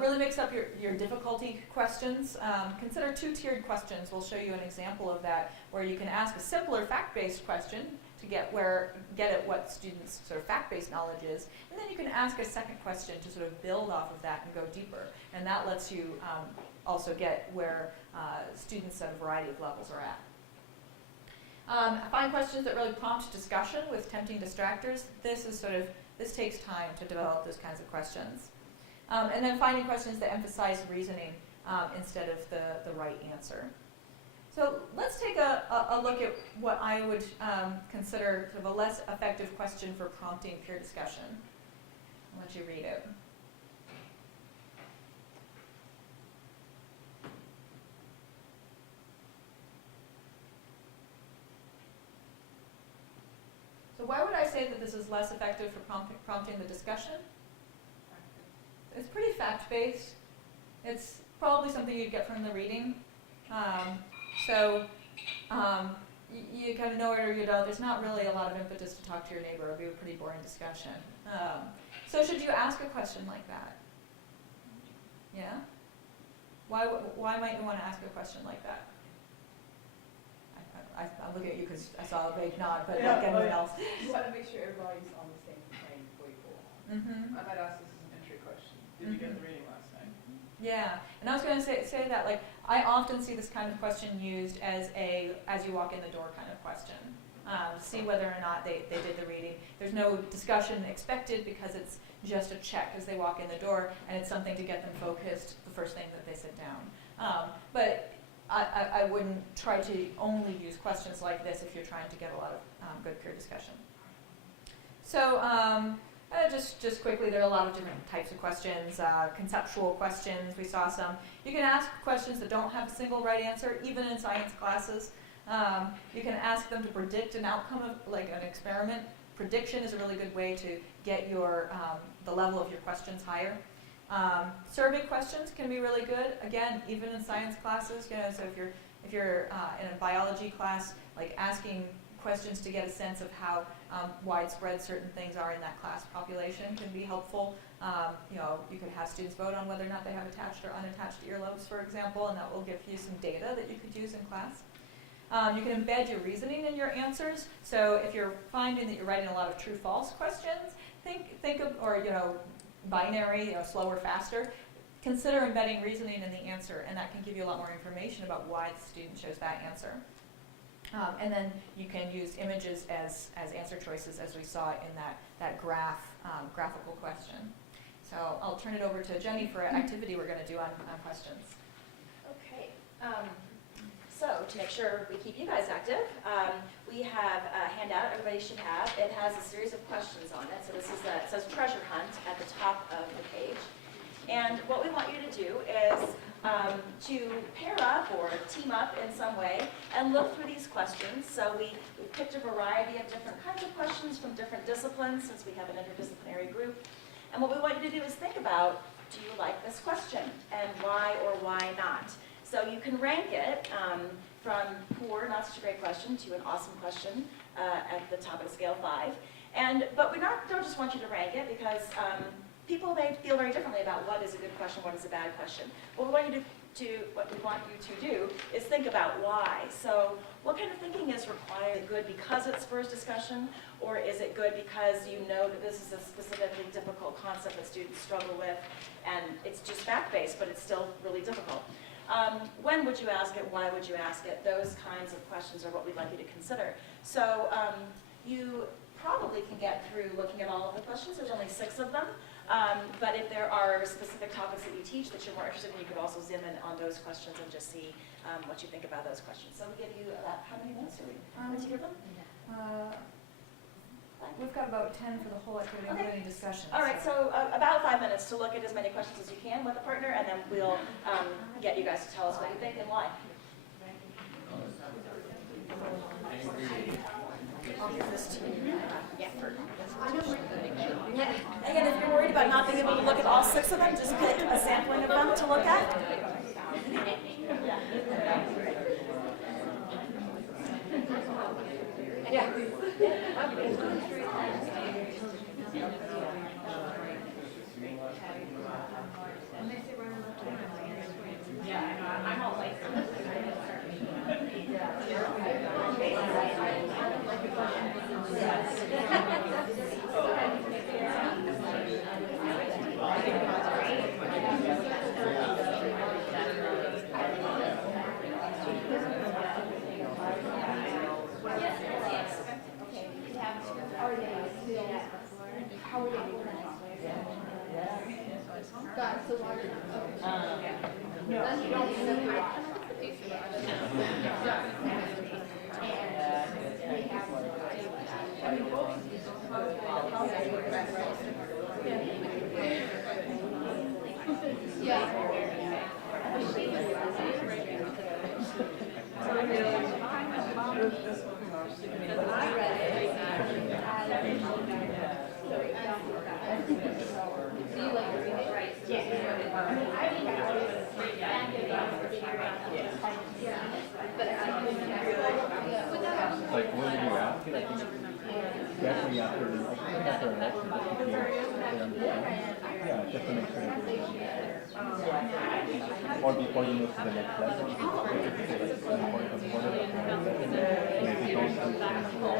Really mix up your difficulty questions. Consider two-tiered questions. We'll show you an example of that, where you can ask a simpler fact-based question to get at what students' sort of fact-based knowledge is, and then you can ask a second question to sort of build off of that and go deeper. And that lets you also get where students at a variety of levels are at. Find questions that really prompt discussion with tempting distractors. This takes time to develop those kinds of questions. And then finding questions that emphasize reasoning instead of the right answer. So let's take a look at what I would consider sort of a less effective question for prompting peer discussion. I'll let you read it. say that this is less effective for prompting the discussion? It's pretty fact-based. It's probably something you'd get from the reading. You kind of know it or you don't. There's not really a lot of impetus to talk to your neighbor. It would be a pretty boring discussion. So should you ask a question like that? Yeah? Why might you want to ask a question like that? I'm looking at you because I saw a vague nod, but like anyone else. You want to make sure everybody's on the same playing pool. Mm-hmm. I might ask this as an entry question. Did you get the reading last night? Yeah, and I was going to say that, like, I often see this kind of question used as you walk in the door kind of question, to see whether or not they did the reading. There's no discussion expected because it's just a check as they walk in the door, and it's something to get them focused the first thing that they sit down. But I wouldn't try to only use questions like this if you're trying to get a lot of good peer discussion. So just quickly, there are a lot of different types of questions. Conceptual questions, we saw some. You can ask questions that don't have a single right answer, even in science classes. You can ask them to predict an outcome of like an experiment. Prediction is a really good way to get the level of your questions higher. Survey questions can be really good. Again, even in science classes, so if you're in a biology class, like asking questions to get a sense of how widespread certain things are in that class population can be helpful. You could have students vote on whether or not they have attached or unattached earlobes, for example, and that will give you some data that you could use in class. You can embed your reasoning in your answers. So if you're finding that you're writing a lot of true-false questions, think of, or binary, slower, faster. Consider embedding reasoning in the answer, and that can give you a lot more information about why the student chose that answer. And then you can use images as answer choices, as we saw in that graphical question. So I'll turn it over to Jenny for an activity we're going to do on questions. Okay. So to make sure we keep you guys active, we have a handout everybody should have. It has a series of questions on it. So this is it says treasure hunt at the top of the page. And what we want you to do is to pair up or team up in some way and look through these questions. So we picked a variety of different kinds of questions from different disciplines, since we have an interdisciplinary group. And what we want you to do is think about, do you like this question? And why or why not? So you can rank it from poor, not such a great question, to an awesome question at the top of the scale, 5. But we don't just want you to rank it, because people may feel very differently about what is a good question, what is a bad question. What we want you to do is think about why. So what kind of thinking is required? Is it good because it spurs discussion, or is it good because you know that this is a specifically difficult concept that students struggle with, and it's just fact-based, but it's still really difficult? When would you ask it? Why would you ask it? Those kinds of questions are what we'd like you to consider. So you probably can get through looking at all of the questions. There's only 6 of them. But if there are specific topics that you teach that you're more interested in, you could also zoom in on those questions and just see what you think about those questions. So we give you about, how many minutes do we give them? We've got about 10 for the whole activity, Okay. including discussion. All right, so about 5 minutes to look at as many questions as you can with a partner, and then we'll get you guys to tell us what you think and why. I'll give this to you. Again, if you're worried about not being able to look at all 6 of them, just pick a sampling of them to look at. Yeah. I'm all like, like when we were asking, I think definitely after an election, just to see they understand. Yeah, just to make sure that they or before you move to the next level, if it's like an important component of the next session, and if you don't do things for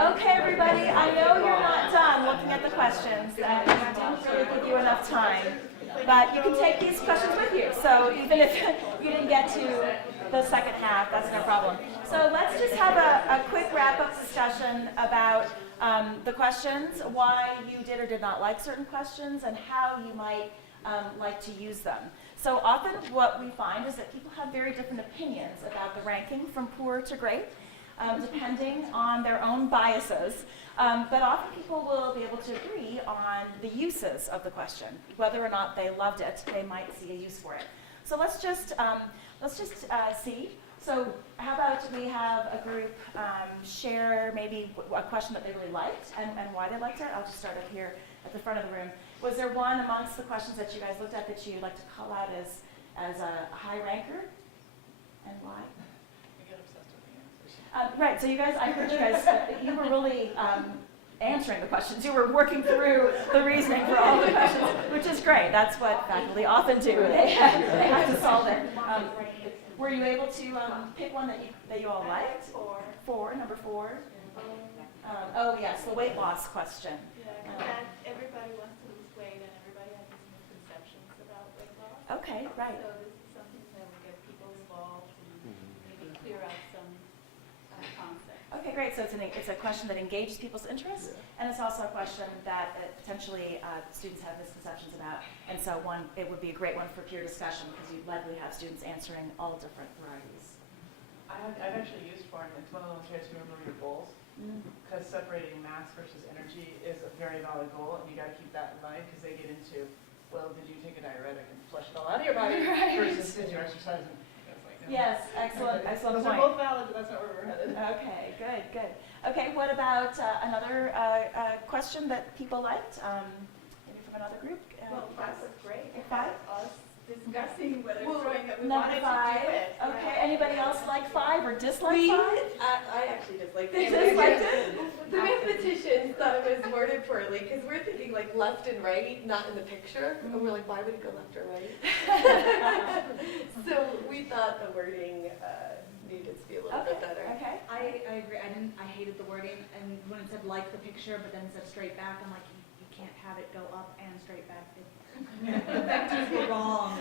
Okay, everybody, I know you're not done looking at the questions, and I didn't really give you enough time, but you can take these questions with you. So even if you didn't get to the second half, that's no problem. So let's just have a quick wrap-up discussion about the questions, why you did or did not like certain questions, and how you might like to use them. So often what we find is that people have very different opinions about the ranking from poor to great, depending on their own biases. But often people will be able to agree on the uses of the question. Whether or not they loved it, they might see a use for it. So let's just see. So how about we have a group share maybe a question that they really liked and why they liked it. I'll just start up here at the front of the room. Was there one amongst the questions that you guys looked at that you'd like to call out as a high ranker, and why? I get obsessed with the answers. Right, so you guys, I heard you guys, you were really answering the questions. You were working through the reasoning for all the questions, which is great. That's what faculty often do. They have to solve it. Were you able to pick one that you all liked? Number four. Oh yes, the weight loss question. Yeah, everybody wants to lose weight, and everybody has these misconceptions about weight loss. Okay, right. So this is something that will get people involved and maybe clear out some concepts. Okay, great. So it's a question that engages people's interest, and it's also a question that potentially students have misconceptions about. And so it would be a great one for peer discussion because you'd likely have students answering all different varieties. I've actually used for it. It's one of those ways to remember your goals, because separating mass versus energy is a very valid goal, and you got to keep that in mind because they get into, well, did you take a diuretic and flush it all out of your body versus did you exercise? And it's like, no. Yes, excellent point. Those are both valid, but that's not where we're headed. Okay, good. Okay, what about another question that people liked? Maybe from another group? Well, that was great. Five? Us discussing whether throwing up, we Number wanted five. to do it. Okay, anybody else like five or dislike five? I actually disliked You it. disliked it? The mathematicians thought it was worded poorly because we're thinking like left and right, not in the picture. And we're like, why would it go left or right? So we thought the wording needed to be a little bit better. Okay. I agree. I hated the wording, and when it said like the picture, but then it said straight back, I'm like, you can't have it go up and straight back. The vectors were wrong.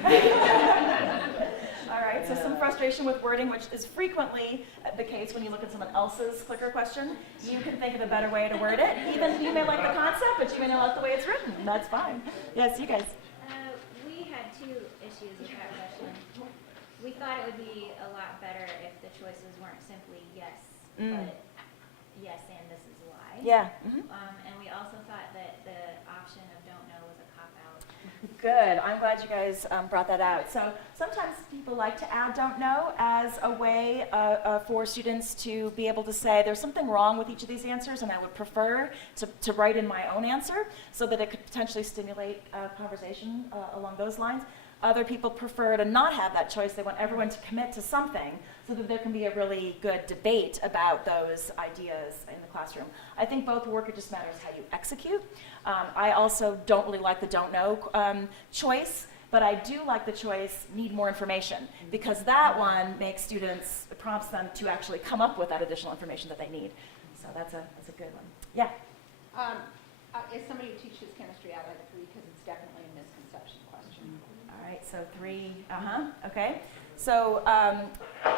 All right, so some frustration with wording, which is frequently the case when you look at someone else's clicker question. You can think of a better way to word it. Even you may like the concept, but you may not like the way it's written. That's fine. Yes, you guys. We had two issues with that question. We thought it would be a lot better if the choices weren't simply yes, but yes and this is why. Yeah. And we also thought that the option of don't know was a cop-out. Good. I'm glad you guys brought that out. So sometimes people like to add don't know as a way for students to be able to say there's something wrong with each of these answers and I would prefer to write in my own answer so that it could potentially stimulate conversation along those lines. Other people prefer to not have that choice. They want everyone to commit to something so that there can be a really good debate about those ideas in the classroom. I think both work. It just matters how you execute. I also don't really like the don't know choice, but I do like the choice need more information because that one makes students, prompts them to actually come up with that additional information that they need. So that's a good one. Yeah? As somebody who teaches chemistry, I like 3 because it's definitely a misconception question. All right, so 3, okay. So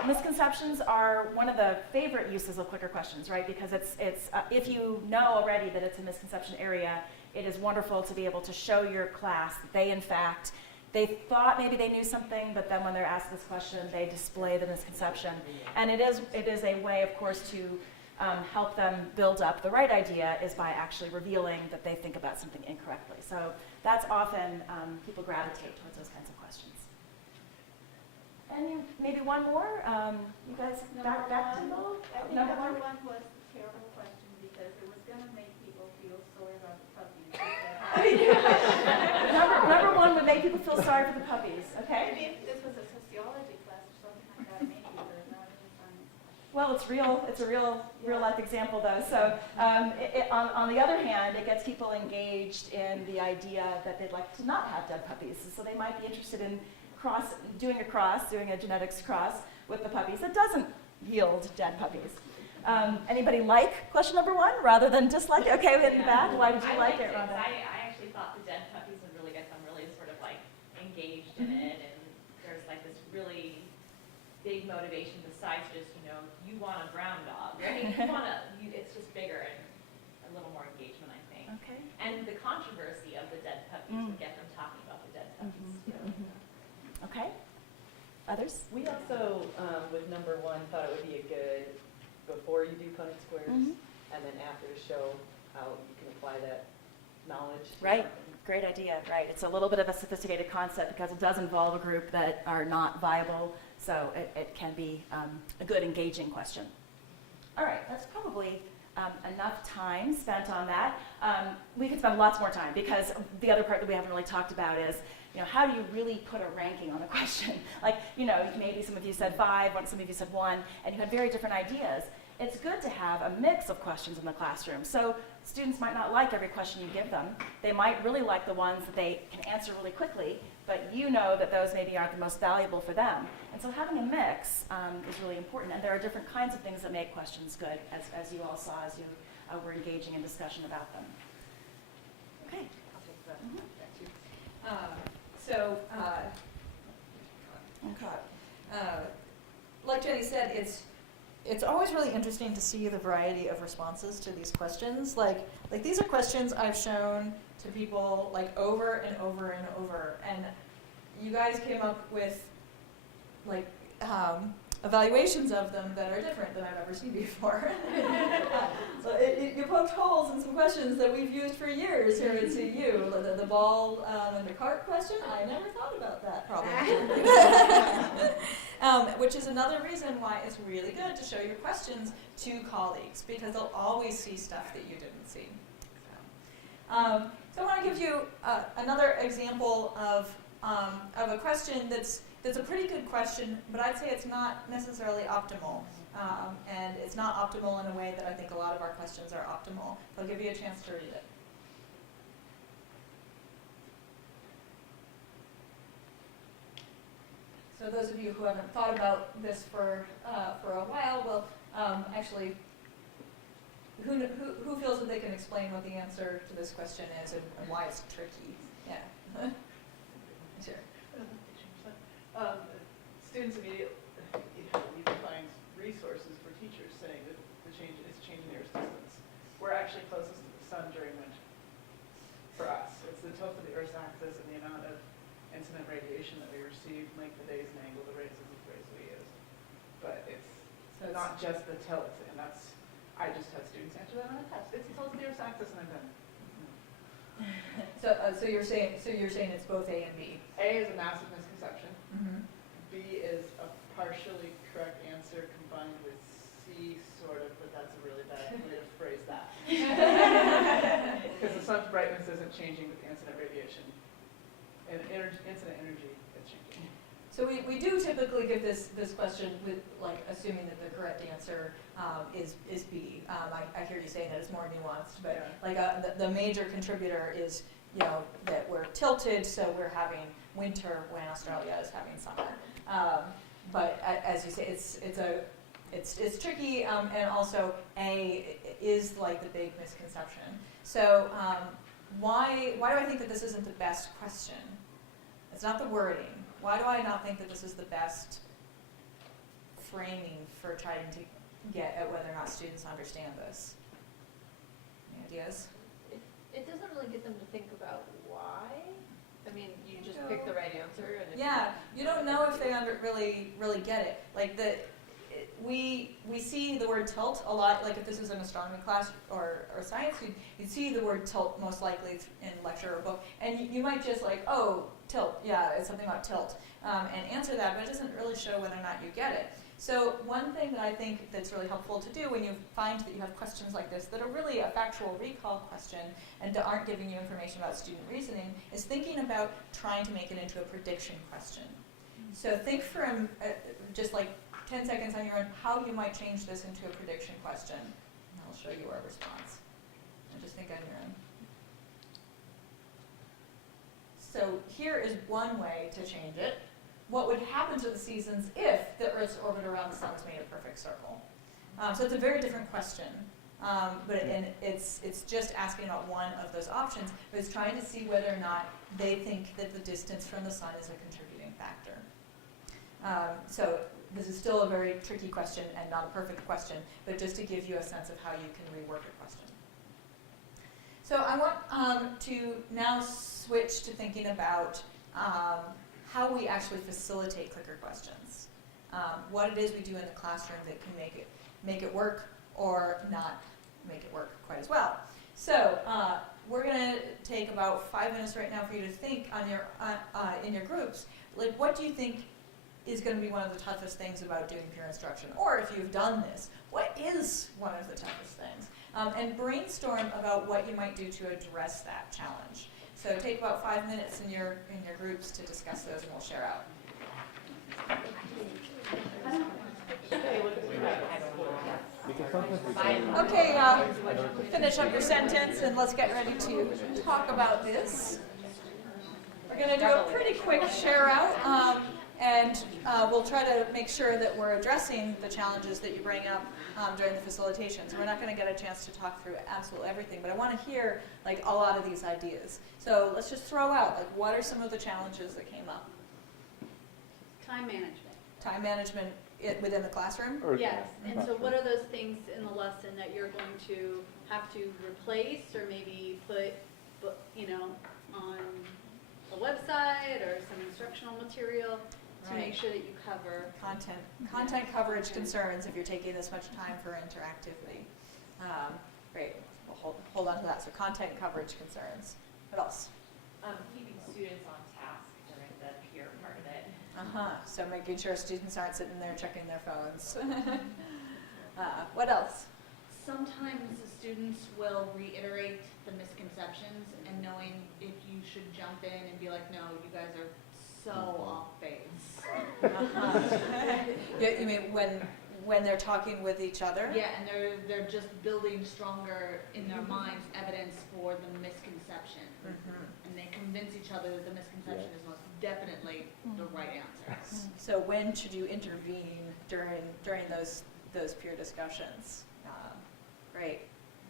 misconceptions are one of the favorite uses of clicker questions, right? Because it's if you know already that it's a misconception area, it is wonderful to be able to show your class that they, in fact, they thought maybe they knew something, but then when they're asked this question, they display the misconception. And it is a way, of course, to help them build up the right idea is by actually revealing that they think about something incorrectly. So that's often people gravitate towards those kinds of questions. And maybe one more. You guys back to Mo? I think number one was a terrible question because it was going to make people feel sorry about the puppies. number one would make people feel sorry for the puppies. Okay. Maybe if this was a sociology class or something like that, maybe, but not a science. Well, it's real. It's a real life example, though. So, on the other hand, it gets people engaged in the idea that they'd like to not have dead puppies. So they might be interested in doing a genetics cross with the puppies that doesn't yield dead puppies. Anybody like question number 1 rather than dislike it? Okay, in the back. Why did you like it, Rhonda? I actually thought the dead puppies would really get them really sort of like engaged in it, and there's like this really big motivation besides just, you want a brown dog, right? It's just bigger and a little more engagement, I think. Okay. And the controversy of the dead puppies would get them talking about the dead puppies too. Okay. Others? We also, with number 1, thought it would be a good, before you do Punnett squares, and then after to show how you can apply that knowledge to right. something. Great idea, right. It's a little bit of a sophisticated concept because it does involve a group that are not viable, so it can be a good engaging question. All right, that's probably enough time spent on that. We could spend lots more time because the other part that we haven't really talked about is, how do you really put a ranking on a question? Like, maybe some of you said 5, some of you said 1, and you had very different ideas. It's good to have a mix of questions in the classroom. So students might not like every question you give them. They might really like the ones that they can answer really quickly, but you know that those maybe aren't the most valuable for them. And so having a mix is really important. And there are different kinds of things that make questions good, as you all saw as you were engaging in discussion about them. Okay. I'll take that. Mhm. Thank you. Like Jenny said, it's always really interesting to see the variety of responses to these questions. Like these are questions I've shown to people like over and over and over, and you guys came up with like evaluations of them that are different than I've ever seen before. So you poked holes in some questions that we've used for years here at CU. The ball and the cart question, I never thought about that problem. Which is another reason why it's really good to show your questions to colleagues, because they'll always see stuff that you didn't see. So I want to give you another example of a question that's a pretty good question, but I'd say it's not necessarily optimal. And it's not optimal in a way that I think a lot of our questions are optimal. I'll give you a chance to read it. So those of you who haven't thought about this for a while, well, actually, who feels that they can explain what the answer to this question is and why it's tricky? Yeah. Sure. Students immediately find resources for teachers saying that the change is changing the Earth's distance. We're actually closest to the sun during winter. For us, it's the tilt of the Earth's axis and the amount of incident radiation that we receive, length of days, and angle of rays is the phrase we use. But it's not just the tilt, and I just had students answer that on a test. It's the tilt of the Earth's axis, and I'm done. So you're saying it's both A and B. A is a massive misconception. Mm-hmm. B is a partially correct answer combined with C, sort of, but that's a really bad way to phrase that. Because the sun's brightness isn't changing with the incident radiation. And incident energy is changing. So we do typically give this question with assuming that the correct answer is B. I hear you saying that it's more nuanced, but the major contributor is that we're tilted, so we're having winter when Australia is having summer. But as you say, it's tricky, and also A is like the big misconception. So why do I think that this isn't the best question? It's not the wording. Why do I not think that this is the best framing for trying to get at whether or not students understand this? Any ideas? It doesn't really get them to think about why. I mean, you just pick the right answer. And You don't know if they really get it. Like we see the word tilt a lot. Like if this is an astronomy class or science, you'd see the word tilt most likely in lecture or book, and you might just oh, tilt, yeah, it's something about tilt, and answer that, but it doesn't really show whether or not you get it. So one thing that I think that's really helpful to do when you find that you have questions like this that are really a factual recall question and that aren't giving you information about student reasoning is thinking about trying to make it into a prediction question. So think for just 10 seconds on your own how you might change this into a prediction question. And I'll show you our response. And just think on your own. So here is one way to change it. What would happen to the seasons if the Earth's orbit around the sun was made a perfect circle? So it's a very different question, but it's just asking about one of those options, but it's trying to see whether or not they think that the distance from the sun is a contributing factor. So this is still a very tricky question and not a perfect question, but just to give you a sense of how you can rework a question. So I want to now switch to thinking about how we actually facilitate clicker questions. What it is we do in the classroom that can make it work or not make it work quite as well. So we're going to take about 5 minutes right now for you to think on your in your groups, like what do you think is going to be one of the toughest things about doing peer instruction? Or if you've done this, what is one of the toughest things? And brainstorm about what you might do to address that challenge. So take about 5 minutes in your groups to discuss those, and we'll share out. Okay, finish up your sentence and let's get ready to talk about this. We're going to do a pretty quick share out, and we'll try to make sure that we're addressing the challenges that you bring up during the facilitation. So we're not going to get a chance to talk through absolutely everything, but I want to hear like a lot of these ideas. So let's just throw out, like, what are some of the challenges that came up? Time management. Time management within the classroom? Yes, and so what are those things in the lesson that you're going to have to replace or maybe put, you know, on a website or some instructional material to make sure that you cover content coverage concerns if you're taking this much time for interactivity. Great, we'll hold on to that. So content coverage concerns. What else? Keeping students on task during the peer part of it. So making sure students aren't sitting there checking their phones. What else? Sometimes the students will reiterate the misconceptions, and knowing if you should jump in and be like, no, you guys are so off base. You mean when they're talking with each other? Yeah, and they're just building stronger in their minds evidence for the misconception. And they convince each other that the misconception is most definitely the right answer. So when should you intervene during those peer discussions? Great.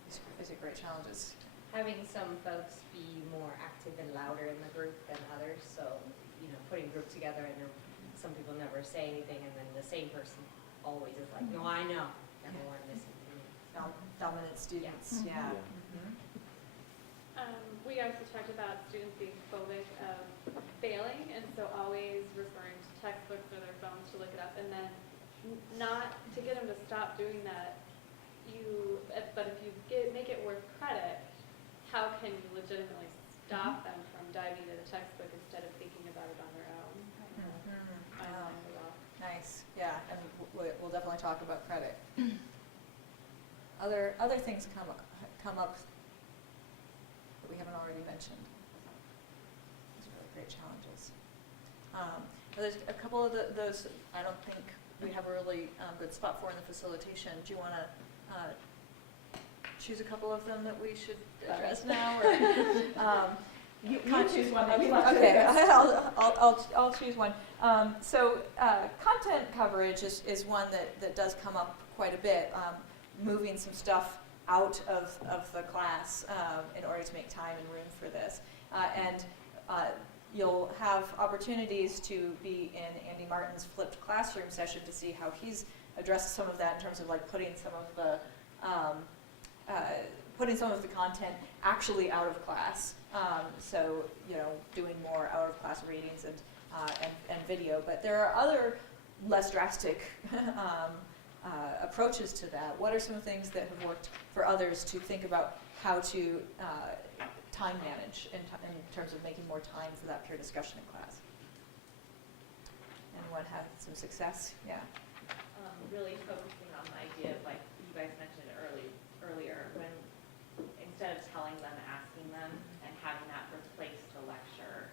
These are great challenges. Having some folks be more active and louder in the group than others, so, you know, putting group together and some people never say anything, and then the same person always is like, no, I know, everyone listen to me. Dominant students, yeah. We also talked about students being phobic of failing, and so always referring to textbooks or their phones to look it up, and then not to get them to stop doing that. But if you make it worth credit, how can you legitimately stop them from diving into the textbook instead of thinking about it on their own? Nice, yeah, and we'll definitely talk about credit. Other things come up that we haven't already mentioned. These are really great challenges. There's a couple of those I don't think we have a really good spot for in the facilitation. Do you want to choose a couple of them that we should address now? Or, you choose one. Okay, I'll choose one. So content coverage is one that does come up quite a bit. Moving some stuff out of the class in order to make time and room for this. And you'll have opportunities to be in Andy Martin's flipped classroom session to see how he's addressed some of that in terms of like putting some of the content actually out of class. So, you know, doing more out of class readings and video. But there are other less drastic approaches to that. What are some things that have worked for others to think about how to time manage in terms of making more time for that peer discussion in class? Anyone have some success? Yeah. Really focusing on the idea of, like you guys mentioned earlier, when instead of telling them, asking them, and having that replace the lecture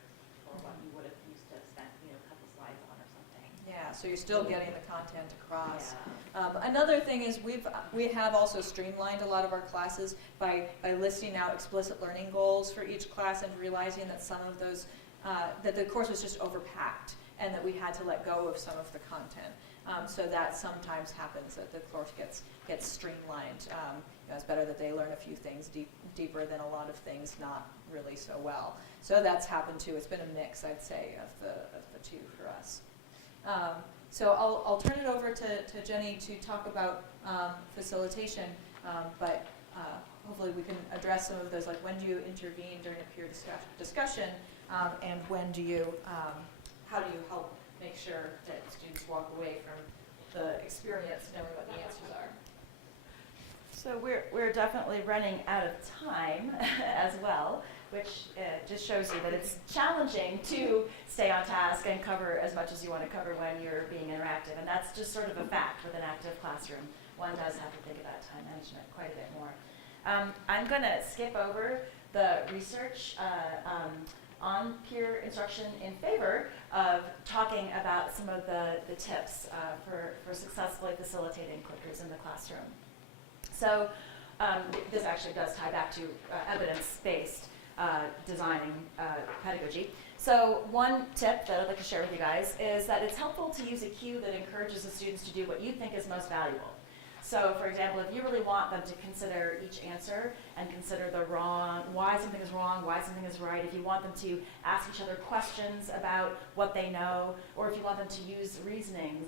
or what you would have used to spend, you know, a couple slides on or something. Yeah, so you're still getting the content across. Another thing is we have also streamlined a lot of our classes by listing out explicit learning goals for each class and realizing that some of those, that the course was just overpacked and that we had to let go of some of the content. So that sometimes happens, that the course gets streamlined. You know, it's better that they learn a few things deeper than a lot of things not really so well. So that's happened too. It's been a mix, I'd say, of the two for us. So I'll turn it over to Jenny to talk about facilitation, but hopefully we can address some of those, like when do you intervene during a peer discussion, and when do you, how do you help make sure that students walk away from the experience knowing what the answers are. So we're definitely running out of time as well, which just shows you that it's challenging to stay on task and cover as much as you want to cover when you're being interactive. And that's just sort of a fact with an active classroom. One does have to think about time management quite a bit more. I'm going to skip over the research on peer instruction in favor of talking about some of the tips for successfully facilitating clickers in the classroom. So this actually does tie back to evidence-based designing pedagogy. So one tip that I'd like to share with you guys is that it's helpful to use a cue that encourages the students to do what you think is most valuable. So for example, if you really want them to consider each answer and consider why something is wrong, why something is right, if you want them to ask each other questions about what they know, or if you want them to use reasoning,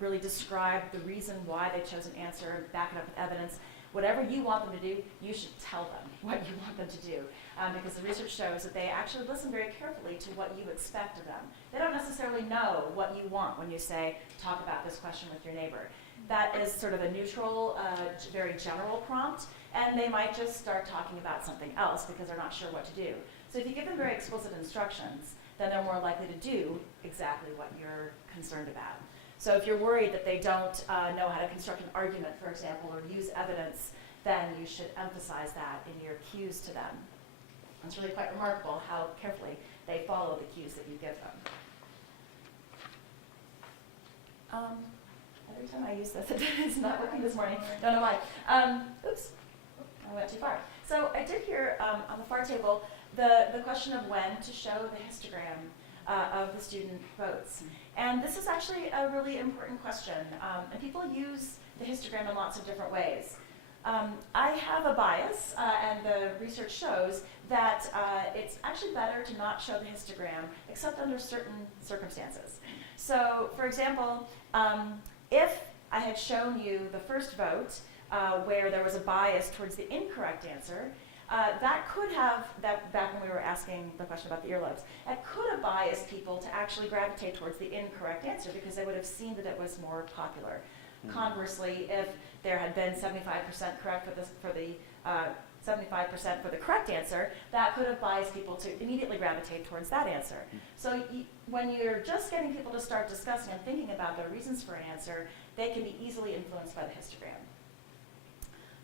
really describe the reason why they chose an answer and back it up with evidence, whatever you want them to do, you should tell them what you want them to do. Because the research shows that they actually listen very carefully to what you expect of them. They don't necessarily know what you want when you say, talk about this question with your neighbor. That is sort of a neutral, very general prompt, and they might just start talking about something else because they're not sure what to do. So if you give them very explicit instructions, then they're more likely to do exactly what you're concerned about. So if you're worried that they don't know how to construct an argument, for example, or use evidence, then you should emphasize that in your cues to them. It's really quite remarkable how carefully they follow the cues that you give them. Every time I use this, it's not working this morning. Don't know why. Oops, I went too far. So I did here on the far table the question of when to show the histogram of the student votes. And this is actually a really important question. And people use the histogram in lots of different ways. I have a bias, and the research shows that it's actually better to not show the histogram except under certain circumstances. So, for example, if I had shown you the first vote where there was a bias towards the incorrect answer, that could have, back when we were asking the question about the earlobes, that could have biased people to actually gravitate towards the incorrect answer because they would have seen that it was more popular. Conversely, if there had been 75% correct for the 75% for the correct answer, that could have biased people to immediately gravitate towards that answer. So when you're just getting people to start discussing and thinking about their reasons for an answer, they can be easily influenced by the histogram.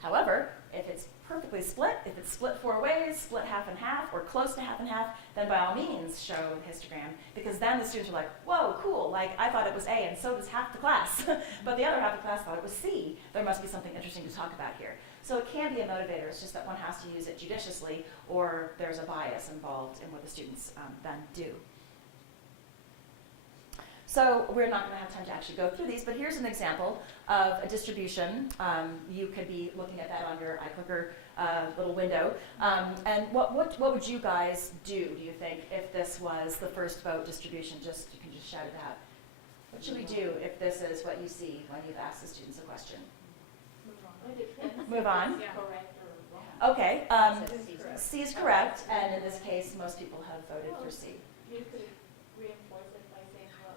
However, if it's perfectly split, if it's split 4 ways, split half and half, or close to half and half, then by all means show the histogram, because then the students are like, whoa, cool, like I thought it was A and so does half the class, but the other half of the class thought it was C. There must be something interesting to talk about here. So it can be a motivator, it's just that one has to use it judiciously, or there's a bias involved in what the students then do. So we're not going to have time to actually go through these, but here's an example of a distribution. You could be looking at that on your iClicker little window. And what would you guys do you think, if this was the first vote distribution? You can just shout it out. What should we do if this is what you see when you've asked the students a question? Move on. Yeah. Okay, C is correct, and in this case, most people have voted for C. You could reinforce it by saying, well,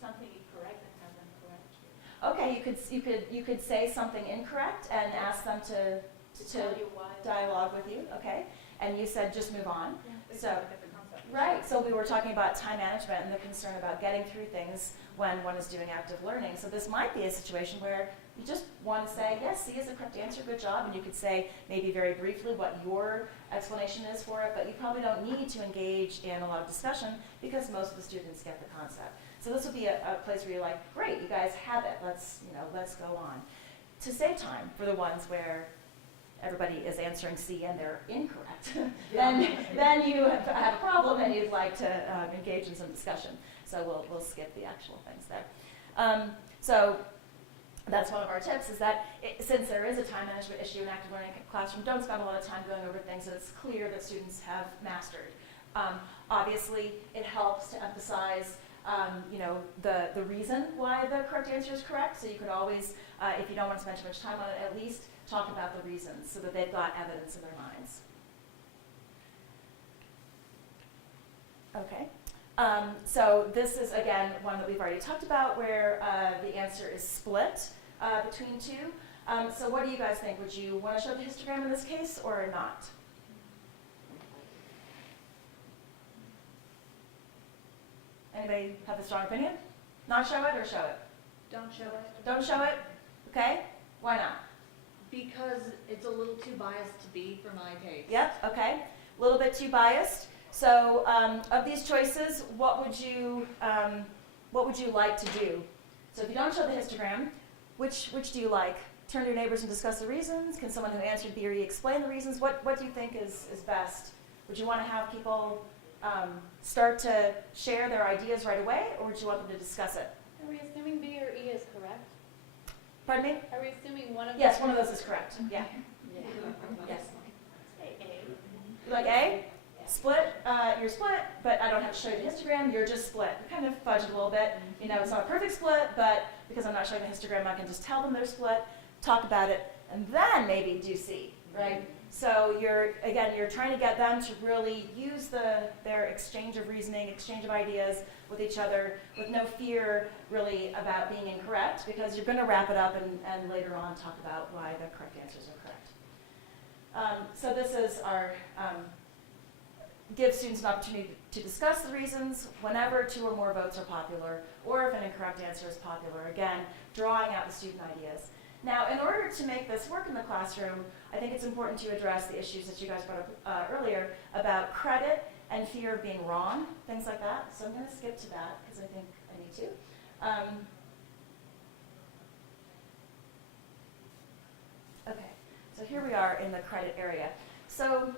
something incorrect and have them correct you. Okay, you could say something incorrect and ask them to tell you why. Dialogue with you. Okay, and you said just move on. It's So a different concept. right. So we were talking about time management and the concern about getting through things when one is doing active learning. So this might be a situation where you just want to say, yes, C is the correct answer, good job, and you could say maybe very briefly what your explanation is for it, but you probably don't need to engage in a lot of discussion because most of the students get the concept. So this would be a place where you're like, great, you guys have it, let's go on. To save time for the ones where everybody is answering C and they're incorrect, then you have a problem and you'd like to engage in some discussion. So we'll skip the actual things there. So that's one of our tips, is that since there is a time management issue in active learning classroom, don't spend a lot of time going over things that it's clear that students have mastered. Obviously, it helps to emphasize the reason why the correct answer is correct. So you could always, if you don't want to spend too much time on it, at least talk about the reasons so that they've got evidence in their minds. Okay. So this is, again, one that we've already talked about where the answer is split between two. So what do you guys think? Would you want to show the histogram in this case or not? Anybody have a strong opinion? Not show it or show it? Don't show it. Don't show it? Okay. Why not? Because it's a little too biased to be for my taste. Yep, okay. A little bit too biased. So of these choices, what would you like to do? So if you don't show the histogram, which do you like? Turn to your neighbors and discuss the reasons? Can someone who answered B or E explain the reasons? What do you think is best? Would you want to have people start to share their ideas right away, or would you want them to discuss it? Are we assuming B or E is correct? Pardon me? Are we assuming one of them? Yes, one of those is correct. Yeah. Yes. Say A. You like A? Split, you're split, but I don't have to show you the histogram, you're just split. We kind of fudge it a little bit. You know, it's not a perfect split, but because I'm not showing the histogram, I can just tell them they're split, talk about it, and then maybe do C, right? So you're trying to get them to really use their exchange of reasoning, exchange of ideas with each other with no fear really about being incorrect, because you're going to wrap it up and later on talk about why the correct answers are correct. So this is our give students an opportunity to discuss the reasons whenever 2 or more votes are popular, or if an incorrect answer is popular. Again, drawing out the student ideas. Now, in order to make this work in the classroom, I think it's important to address the issues that you guys brought up earlier about credit and fear of being wrong, things like that. So I'm going to skip to that because I think I need to. Okay, so here we are in the credit area. So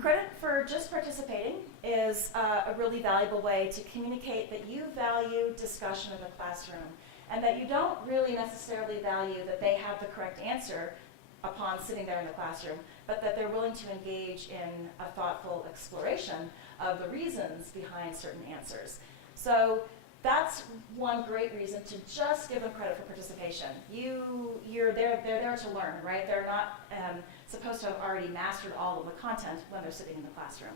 credit for just participating is a really valuable way to communicate that you value discussion in the classroom, and that you don't really necessarily value that they have the correct answer upon sitting there in the classroom, but that they're willing to engage in a thoughtful exploration of the reasons behind certain answers. So that's one great reason to just give them credit for participation. They're there to learn, right? They're not supposed to have already mastered all of the content when they're sitting in the classroom.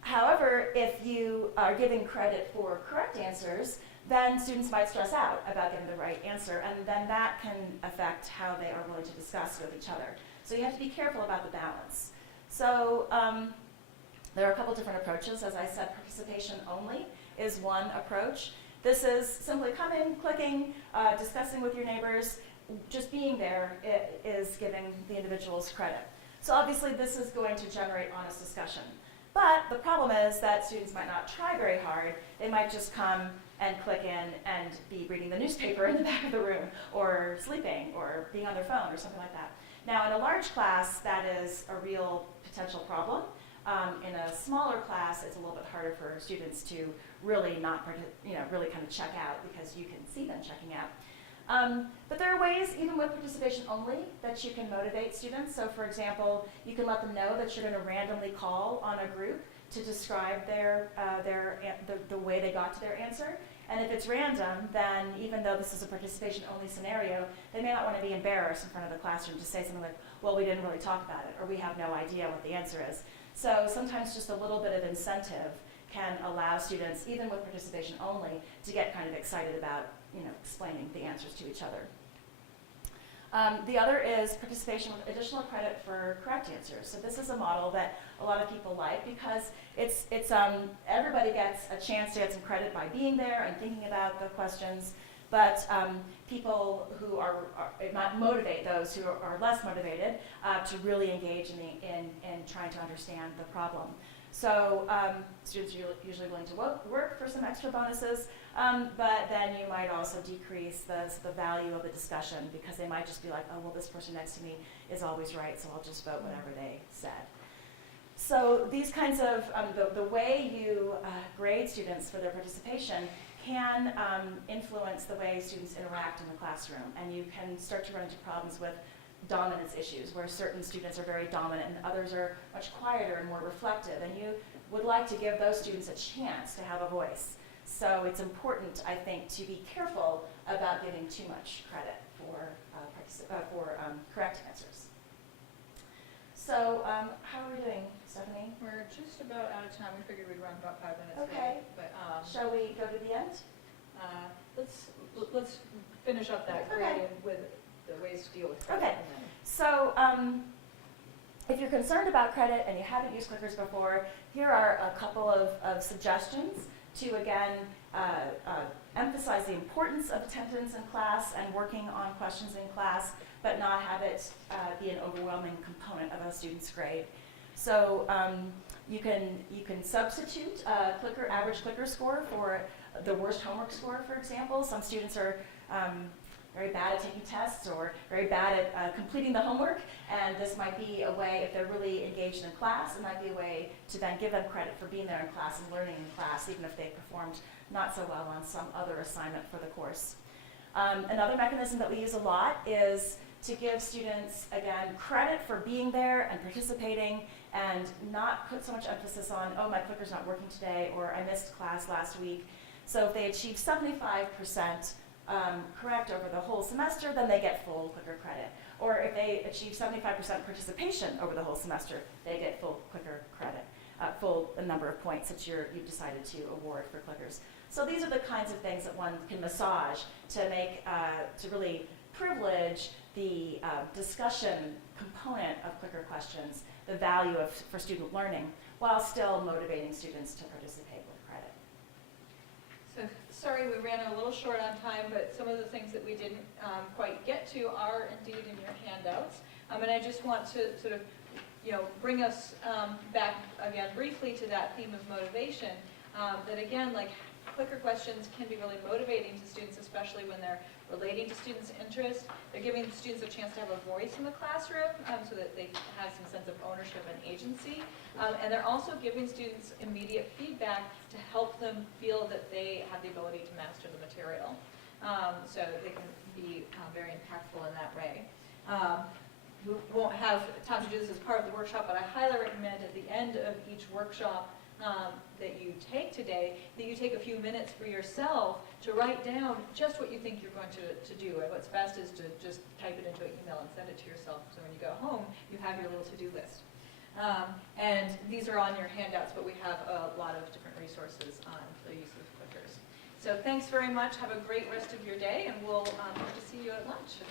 However, if you are giving credit for correct answers, then students might stress out about getting the right answer, and then that can affect how they are willing to discuss with each other. So you have to be careful about the balance. So there are a couple different approaches. As I said, participation only is one approach. This is simply coming, clicking, discussing with your neighbors. Just being there is giving the individuals credit. So obviously this is going to generate honest discussion. But the problem is that students might not try very hard. They might just come and click in and be reading the newspaper in the back of the room, or sleeping, or being on their phone, or something like that. Now, in a large class, that is a real potential problem. In a smaller class, it's a little bit harder for students to really really kind of check out, because you can see them checking out. But there are ways, even with participation only, that you can motivate students. So for example, you can let them know that you're going to randomly call on a group to describe the way they got to their answer. And if it's random, then even though this is a participation only scenario, they may not want to be embarrassed in front of the classroom to say something like, well, we didn't really talk about it, or we have no idea what the answer is. So sometimes just a little bit of incentive can allow students, even with participation only, to get kind of excited about explaining the answers to each other. The other is participation with additional credit for correct answers. So this is a model that a lot of people like, because it's everybody gets a chance to get some credit by being there and thinking about the questions, but people who it might motivate those who are less motivated to really engage in trying to understand the problem. So students are usually willing to work for some extra bonuses, but then you might also decrease the value of the discussion, because they might just be like, oh, well, this person next to me is always right, so I'll just vote whatever they said. So these kinds of, the way you grade students for their participation can influence the way students interact in the classroom, and you can start to run into problems with dominance issues, where certain students are very dominant and others are much quieter and more reflective, and you would like to give those students a chance to have a voice. So it's important, I think, to be careful about giving too much credit for correct answers. So how are we doing, Stephanie? We're just about out of time. We figured we'd run about 5 minutes Okay. late. But, shall we go to the end? Let's finish up that Okay. gradient with the ways to deal with credit. Okay. And then, So if you're concerned about credit and you haven't used clickers before, here are a couple of suggestions to, again, emphasize the importance of attendance in class and working on questions in class, but not have it be an overwhelming component of a student's grade. So you can substitute average clicker score for the worst homework score, for example. Some students are very bad at taking tests or very bad at completing the homework, and this might be a way, if they're really engaged in class, it might be a way to then give them credit for being there in class and learning in class, even if they performed not so well on some other assignment for the course. Another mechanism that we use a lot is to give students, again, credit for being there and participating, and not put so much emphasis on, oh, my clicker's not working today, or I missed class last week. So if they achieve 75% correct over the whole semester, then they get full clicker credit. Or if they achieve 75% participation over the whole semester, they get full clicker credit, full number of points that you've decided to award for clickers. So these are the kinds of things that one can massage to make, to really privilege the discussion component of clicker questions, the value for student learning, while still motivating students to participate with credit. so sorry we ran a little short on time, but some of the things that we didn't quite get to are indeed in your handouts. And I just want to sort of, bring us back again briefly to that theme of motivation. That again, like clicker questions can be really motivating to students, especially when they're relating to students' interest. They're giving students a chance to have a voice in the classroom so that they have some sense of ownership and agency. And they're also giving students immediate feedback to help them feel that they have the ability to master the material. So they can be very impactful in that way. We won't have time to do this as part of the workshop, but I highly recommend at the end of each workshop that you take today, that you take a few minutes for yourself to write down just what you think you're going to do. And what's best is to just type it into an email and send it to yourself, so when you go home, you have your little to-do list. And these are on your handouts, but we have a lot of different resources on the use of clickers. So thanks very much. Have a great rest of your day, and we'll hope to see you at lunch.